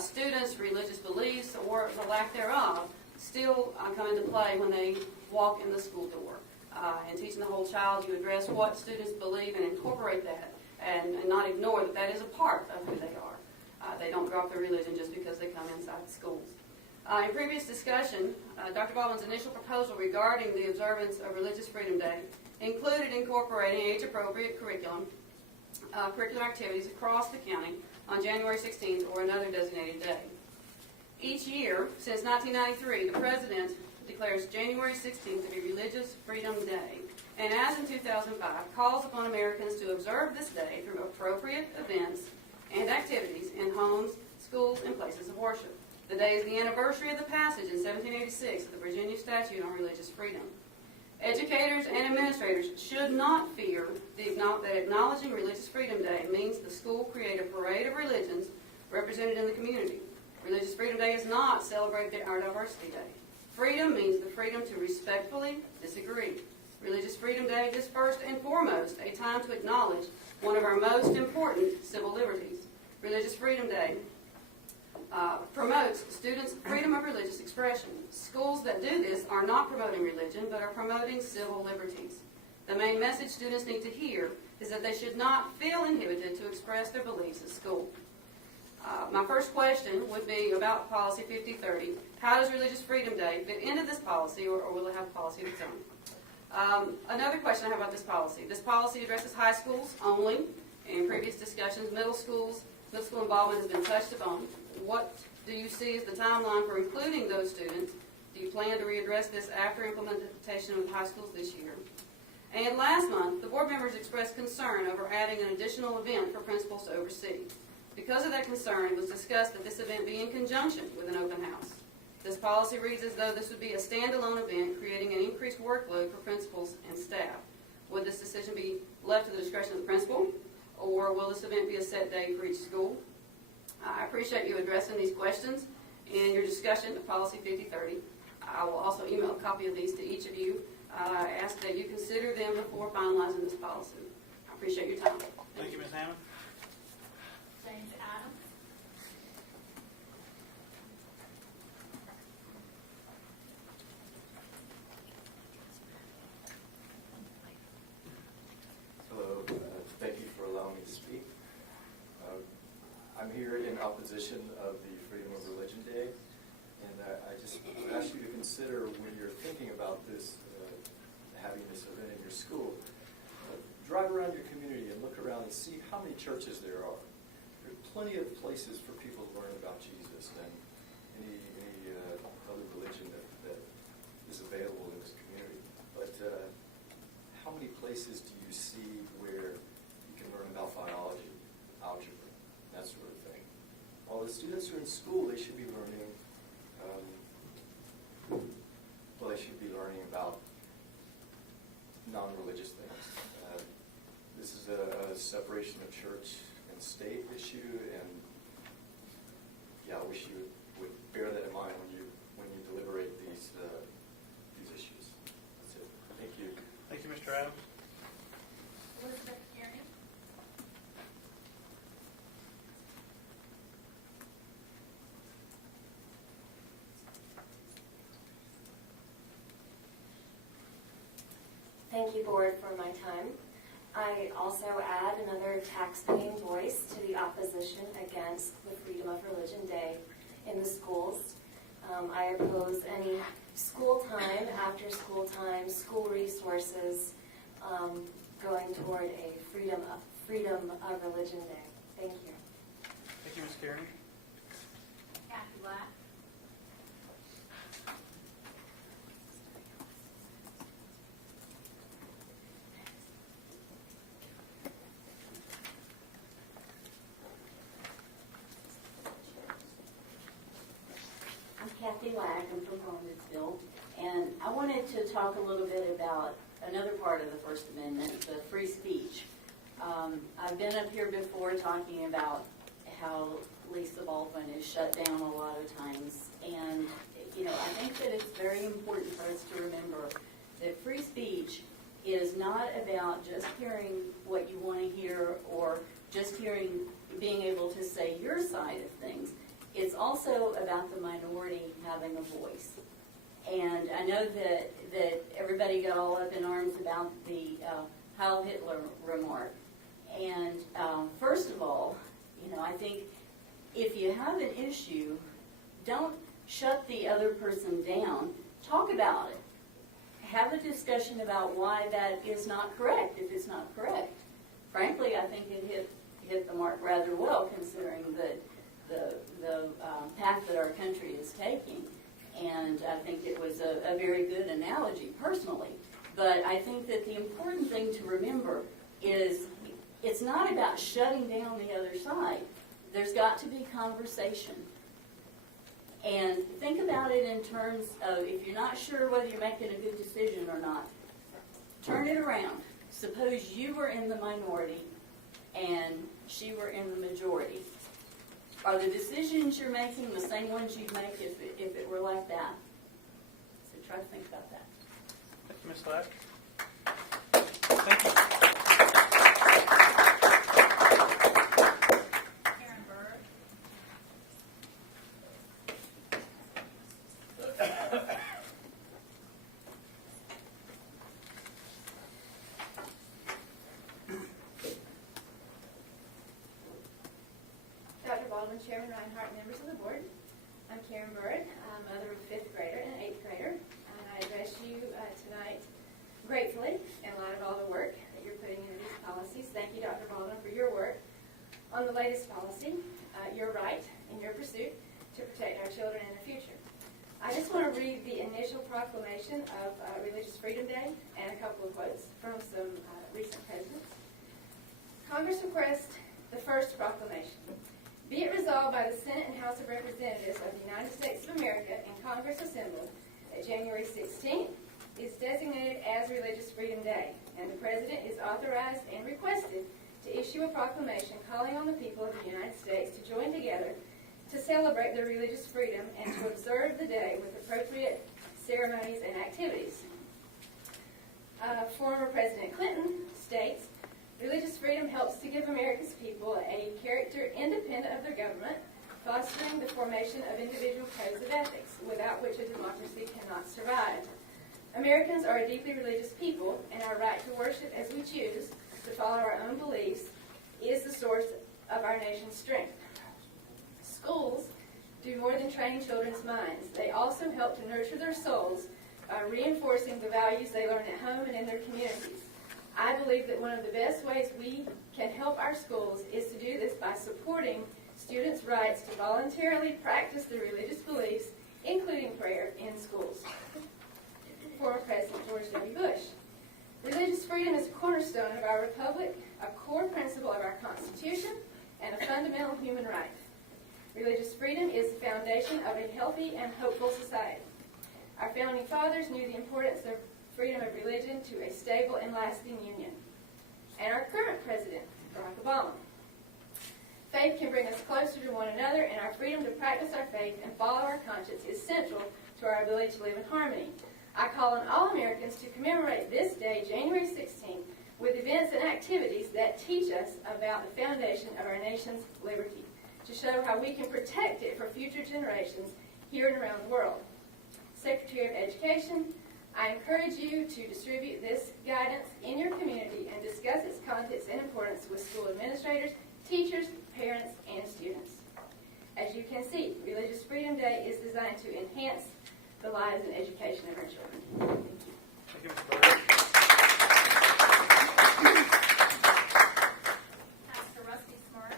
students' religious beliefs or the lack thereof still come into play when they walk in the school door. And teaching the whole child, you address what students believe and incorporate that and not ignore that that is a part of who they are. They don't drop their religion just because they come inside the schools. In previous discussion, Dr. Baldwin's initial proposal regarding the observance of Religious Freedom Day included incorporating age-appropriate curricular activities across the county on January 16th or another designated day. Each year, since 1993, the President declares January 16th to be Religious Freedom Day, and as in 2005, calls upon Americans to observe this day through appropriate events and activities in homes, schools, and places of worship. The day is the anniversary of the passage in 1786 of the Virginia Statute on Religious Freedom. Educators and administrators should not fear that acknowledging Religious Freedom Day means the school create a parade of religions represented in the community. Religious Freedom Day is not celebrate our Diversity Day. Freedom means the freedom to respectfully disagree. Religious Freedom Day is first and foremost a time to acknowledge one of our most important civil liberties. Religious Freedom Day promotes students' freedom of religious expression. Schools that do this are not promoting religion, but are promoting civil liberties. The main message students need to hear is that they should not feel inhibited to express their beliefs at school. My first question would be about Policy 5030. How does Religious Freedom Day fit into this policy, or will it have a policy of its own? Another question I have about this policy. This policy addresses high schools only. In previous discussions, middle school involvement has been touched upon. What do you see as the timeline for including those students? Do you plan to readdress this after implementation of high schools this year? And last month, the board members expressed concern over adding an additional event for principals to oversee. Because of that concern, it was discussed that this event be in conjunction with an open house. This policy reads as though this would be a standalone event, creating an increased workload for principals and staff. Would this decision be left to the discretion of the principal, or will this event be a set day for each school? I appreciate you addressing these questions in your discussion of Policy 5030. I will also email a copy of these to each of you. I ask that you consider them before finalizing this policy. I appreciate your time. Thank you, Ms. Hammond. James Adams. Hello, thank you for allowing me to speak. I'm here in opposition of the Freedom of Religion Day, and I just ask you to consider when you're thinking about this, having this event in your school, drive around your community and look around and see how many churches there are. There are plenty of places for people to learn about Jesus and any other religion that is available in this community. But how many places do you see where you can learn about biology, algebra, that sort of thing? While the students are in school, they should be learning, they should be learning about non-religious things. This is a separation of church and state issue, and I wish you would bear that in mind when you deliberate these issues. That's it. Thank you. Thank you, Mr. Adams. Elizabeth Kearney. Thank you, Board, for my time. I also add another tax-paying voice to the opposition against the Freedom of Religion Day in the schools. I oppose any school time, after school time, school resources going toward a Freedom of Religion Day. Thank you. Thank you, Ms. Kearney. Kathy Black. I'm Kathy Lack. I'm from Provinceville, and I wanted to talk a little bit about another part of the First Amendment, the free speech. I've been up here before talking about how Lisa Baldwin is shut down a lot of times. And, I think that it's very important for us to remember that free speech is not about just hearing what you want to hear or just being able to say your side of things. It's also about the minority having a voice. And I know that everybody got all up in arms about the Heil Hitler remark. And first of all, I think if you have an issue, don't shut the other person down. Talk about it. Have a discussion about why that is not correct, if it's not correct. Frankly, I think it hit the mark rather well, considering the path that our country is taking. And I think it was a very good analogy, personally. But I think that the important thing to remember is it's not about shutting down the other side. There's got to be conversation. And think about it in terms of, if you're not sure whether you're making a good decision or not, turn it around. Suppose you were in the minority and she were in the majority. Are the decisions you're making the same ones you'd make if it were like that? So try to think about that. Thank you, Ms. Lack. Thank you. Karen Bird. Dr. Baldwin, Chairman Reinhardt, members of the board. I'm Karen Bird, mother of a 5th grader and an 8th grader. And I address you tonight gratefully in light of all the work that you're putting into these policies. Thank you, Dr. Baldwin, for your work on the latest policy. You're right in your pursuit to protect our children in the future. I just want to read the initial proclamation of Religious Freedom Day and a couple of quotes from some recent presidents. Congress requests the first proclamation. Be it resolved by the Senate and House of Representatives of the United States of America in Congress assembled that January 16th is designated as Religious Freedom Day, and the President is authorized and requested to issue a proclamation calling on the people of the United States to join together to celebrate their religious freedom and to observe the day with appropriate ceremonies and activities. Former President Clinton states, religious freedom helps to give America's people a character independent of their government, fostering the formation of individual codes of ethics, without which a democracy cannot survive. Americans are a deeply religious people, and our right to worship as we choose, to follow our own beliefs, is the source of our nation's strength. Schools do more than train children's minds. They also help to nurture their souls by reinforcing the values they learn at home and in their communities. I believe that one of the best ways we can help our schools is to do this by supporting students' rights to voluntarily practice their religious beliefs, including prayer, in schools. Former President George W. Bush. Religious freedom is a cornerstone of our republic, a core principle of our Constitution, and a fundamental human right. Religious freedom is the foundation of a healthy and hopeful society. Our founding fathers knew the importance of freedom of religion to a stable and lasting union. And our current president, Barack Obama. Faith can bring us closer to one another, and our freedom to practice our faith and follow our conscience is central to our ability to live in harmony. I call on all Americans to commemorate this day, January 16th, with events and activities that teach us about the foundation of our nation's liberty, to show how we can protect it for future generations here and around the world. Secretary of Education, I encourage you to distribute this guidance in your community and discuss its contents and importance with school administrators, teachers, parents, and students. As you can see, Religious Freedom Day is designed to enhance the lives and education of our children. Thank you. Thank you, Ms. Bird. Pastor Rusty Smart.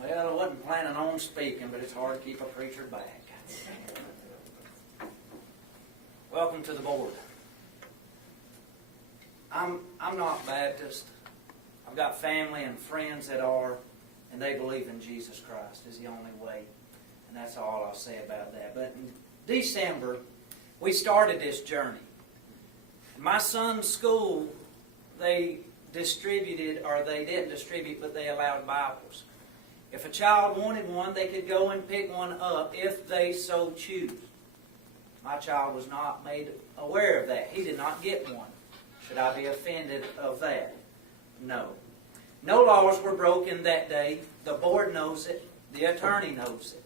Well, I wasn't planning on speaking, but it's hard to keep a preacher back. Welcome to the board. I'm not Baptist. I've got family and friends that are, and they believe in Jesus Christ is the only way. And that's all I'll say about that. But in December, we started this journey. My son's school, they distributed, or they didn't distribute, but they allowed Bibles. If a child wanted one, they could go and pick one up if they so choose. My child was not made aware of that. He did not get one. Should I be offended of that? No. No laws were broken that day. The board knows it. The attorney knows it.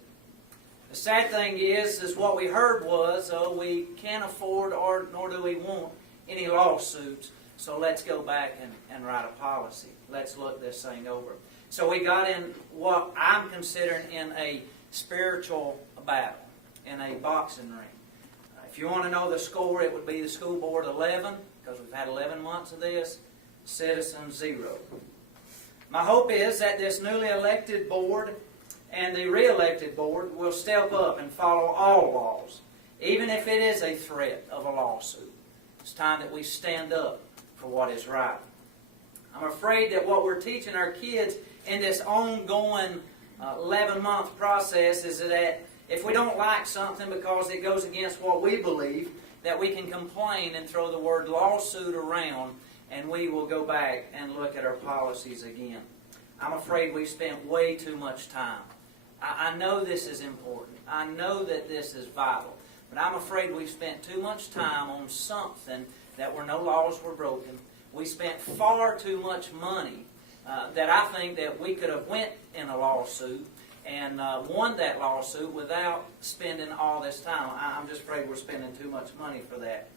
The sad thing is what we heard was, we can't afford or nor do we want any lawsuits, so let's go back and write a policy. Let's look this thing over. So we got in what I'm considering in a spiritual battle, in a boxing ring. If you want to know the score, it would be the school board 11, because we've had 11 months of this, Citizens 0. My hope is that this newly elected board and the re-elected board will step up and follow all laws, even if it is a threat of a lawsuit. It's time that we stand up for what is right. I'm afraid that what we're teaching our kids in this ongoing 11-month process is that if we don't like something because it goes against what we believe, that we can complain and throw the word lawsuit around, and we will go back and look at our policies again. I'm afraid we've spent way too much time. I know this is important. I know that this is vital. But I'm afraid we've spent too much time on something that where no laws were broken. We spent far too much money that I think that we could have went in a lawsuit and won that lawsuit without spending all this time. I'm just afraid we're spending too much money for that.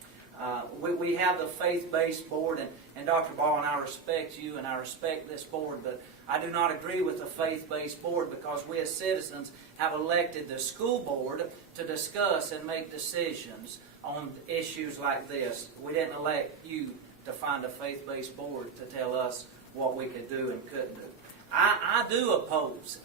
We have the faith-based board, and Dr. Ball, and I respect you and I respect this board, but I do not agree with the faith-based board because we as citizens have elected the school board to discuss and make decisions on issues like this. We didn't elect you to find a faith-based board to tell us what we could do and couldn't do. I do oppose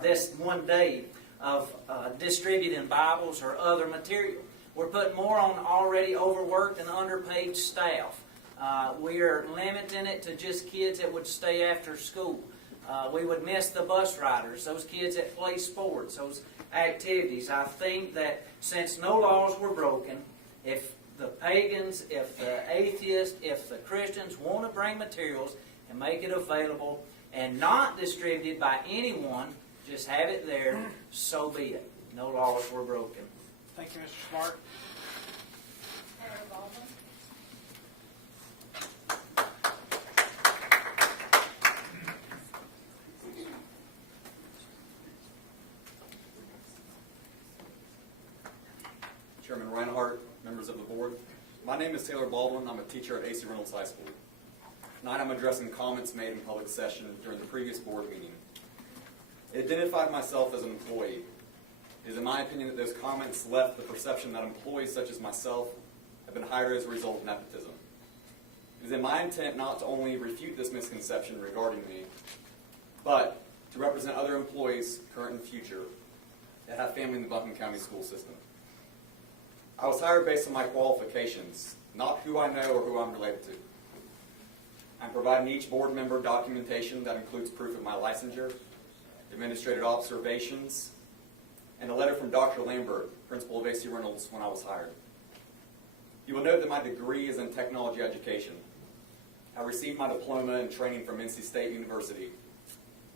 this one day of distributing Bibles or other material. We're putting more on already overworked and underpaid staff. We are limiting it to just kids that would stay after school. We would miss the bus riders, those kids that play sports, those activities. I think that since no laws were broken, if the pagans, if the atheists, if the Christians want to bring materials and make it available and not distributed by anyone, just have it there, so be it. No laws were broken. Thank you, Mr. Smart. Mayor Baldwin. Chairman Reinhardt, members of the board. My name is Taylor Baldwin. I'm a teacher at A.C. Reynolds High School. Tonight I'm addressing comments made in public session during the previous board meeting. It identified myself as an employee. It is in my opinion that those comments left the perception that employees such as myself have been hired as a result of nepotism. It is in my intent not to only refute this misconception regarding me, but to represent other employees, current and future, that have family in the Buncombe County school system. I was hired based on my qualifications, not who I know or who I'm related to. I'm providing each board member documentation that includes proof of my licensure, administrative observations, and a letter from Dr. Lambert, principal of A.C. Reynolds, when I was hired. You will note that my degree is in technology education. I received my diploma and training from NC State University.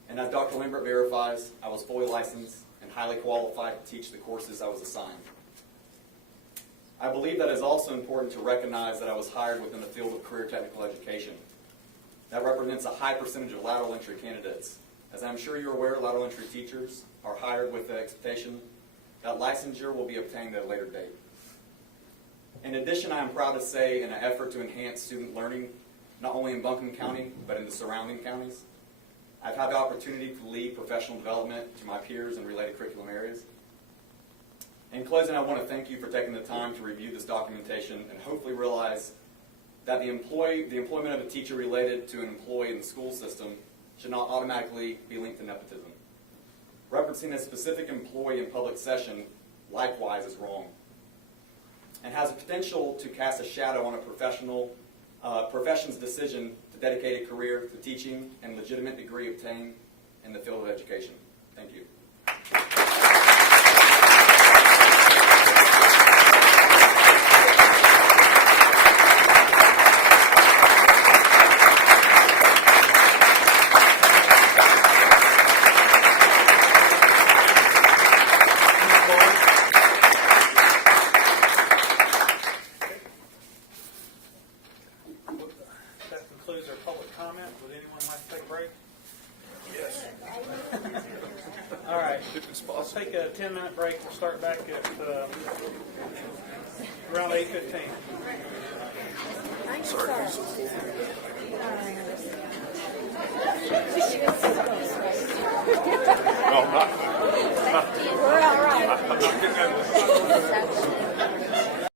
And as Dr. Lambert verifies, I was fully licensed and highly qualified to teach the courses I was assigned. I believe that it is also important to recognize that I was hired within the field of career technical education. That represents a high percentage of lateral entry candidates. As I'm sure you're aware, lateral entry teachers are hired with the expectation that licensure will be obtained at a later date. In addition, I am proud to say, in an effort to enhance student learning, not only in Buncombe County, but in the surrounding counties, I've had the opportunity to lead professional development to my peers in related curriculum areas. In closing, I want to thank you for taking the time to review this documentation and hopefully realize that the employment of a teacher related to an employee in the school system should not automatically be linked to nepotism. Referencing a specific employee in public session likewise is wrong and has a potential to cast a shadow on a profession's decision to dedicate a career to teaching and legitimate degree obtained in the field of education. Thank you. there public comment? Would anyone like to take a break? Yes. All right, let's take a 10-minute break. We'll start back at around 8:15. No, I'm not. We're all right. I'm not getting that.